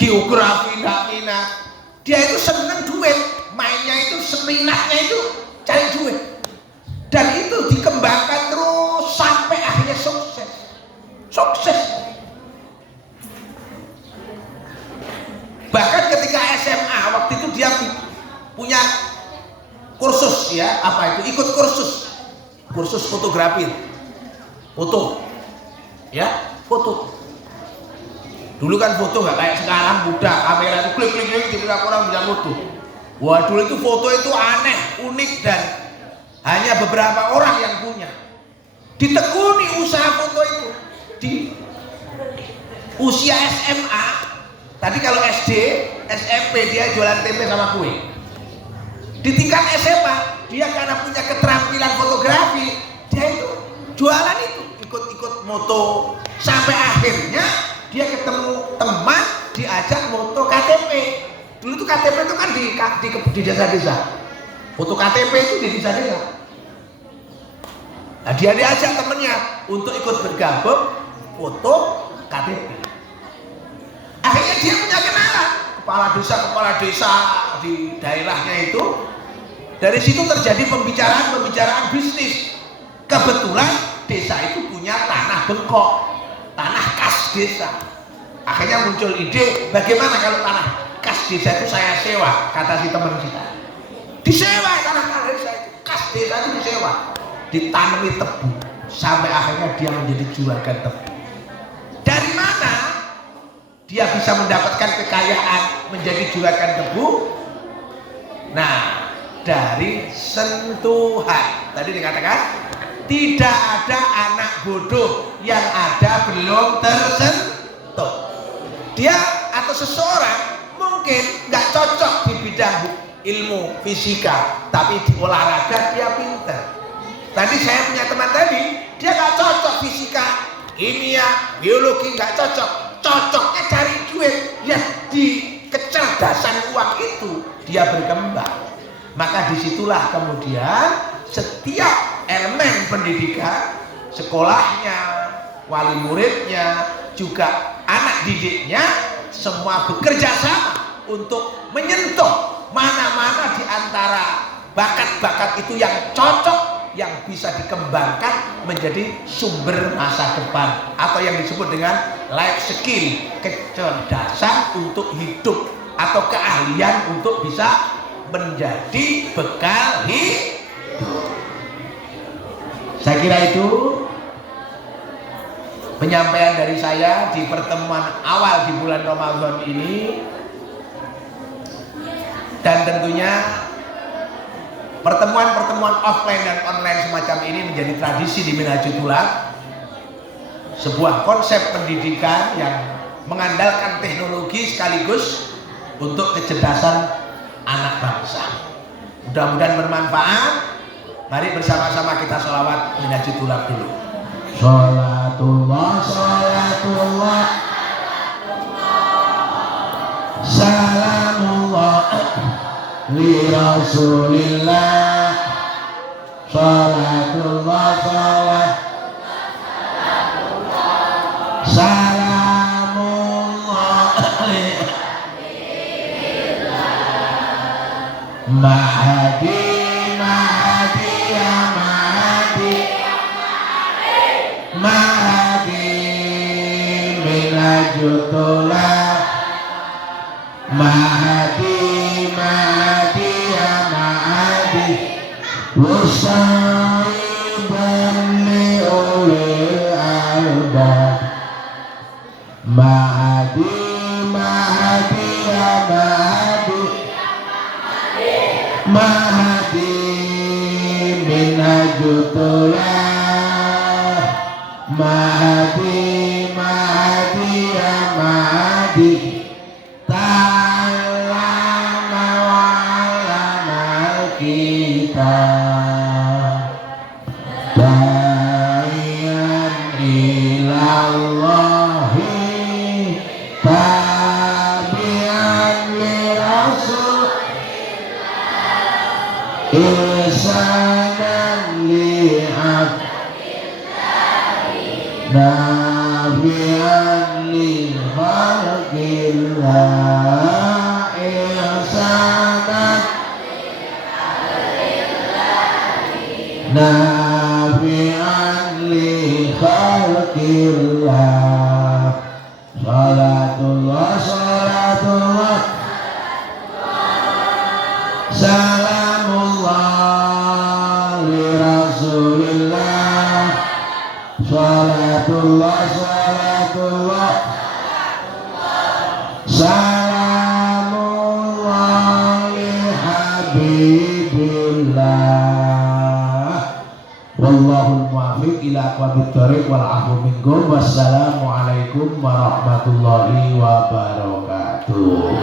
geografi nggak minat. Dia itu seneng duit, mainnya itu seminatnya itu cari duit, dan itu dikembangkan terus sampai akhirnya sukses. Bahkan ketika SMA waktu itu dia punya kursus, ya apa itu, ikut kursus fotografi, foto. Dulu kan foto nggak kayak sekarang, mudah, kamera itu klik tidak orang bisa foto. Wah, dulu itu foto itu aneh, unik, dan hanya beberapa orang yang punya. Ditekuni usaha foto itu di usia SMA. Tadi kalau SD, SMP dia jualan tempe sama kue. Di tingkat SMA dia karena punya keterampilan fotografi, dia itu jualan itu, ikut moto, sampai akhirnya dia ketemu teman, diajak moto KTP. Dulu tuh KTP itu kan di desa-desa, foto KTP itu di desa-desa. Nah, dia diajak temennya untuk ikut bergabung foto KTP. Akhirnya kepala desa di daerahnya itu. Dari situ terjadi pembicaraan bisnis. Kebetulan desa itu punya tanah bengkok, tanah kas desa. Akhirnya muncul ide, bagaimana kalau tanah kas desa itu saya sewa, kata si teman kita. Disewa tanah desa itu, kas desa itu disewa, ditanami tebu, sampai akhirnya dia menjadi juragan tebu. Dari mana dia bisa mendapatkan kekayaan menjadi juragan tebu? Nah, dari sentuhan. Tadi dikatakan tidak ada anak bodoh yang ada belum tersentuh. Dia atau seseorang mungkin nggak cocok di bidang ilmu fisika, tapi di olahraga dia pintar. Tadi saya punya teman tadi, dia nggak cocok fisika, kimia, biologi, nggak cocok. Cocoknya cari duit. Ya, di kecerdasan uang itu dia berkembang. Maka disitulah kemudian setiap elemen pendidikan, sekolahnya, wali muridnya, juga anak didiknya, semua bekerja sama untuk menyentuh mana-mana di antara bakat-bakat itu yang cocok, yang bisa dikembangkan menjadi sumber masa depan, atau yang disebut dengan life skill, kecerdasan untuk hidup atau keahlian untuk bisa menjadi bekal hidup. Saya kira itu penyampaian dari saya di pertemuan awal di bulan Ramadan ini. Dan tentunya pertemuan-pertemuan offline dan online semacam ini menjadi tradisi di Minhajul Tulab, sebuah konsep pendidikan yang mengandalkan teknologi sekaligus untuk kecerdasan anak bangsa. Mudah-mudahan bermanfaat. Mari bersama-sama kita sholawat Minhajul Tulab dulu. Sholatullah, sholatullah, salamullah li Rasulillah. Sholatullah, sholat, salamullah Mahdi, Mahdi, ya Mahdi, Mahdi Minhajul Tulab, Mahdi, Mahdi, ya Mahdi, Wasaiban li ulil albab, Mahdi, Mahdi, ya Mahdi, Mahdi Minhajul Tulab, Mahdi, Mahdi, ya Mahdi, ta'allama wa'allama kita, da'iyan ilallahi, tabi'an li Rasul, ihsanan li'ab, nabi'an li khalqillah, ihsanan nabi'an li khalqillah. Salatullah, salatullah, salamullah li Rasulillah. Salatullah, salatullah, salamullah li habibillah. Wallahul muwaffiq ila aqwamit thoriq wal afu minkum. Wassalamualaikum warahmatullahi wabarakatuh.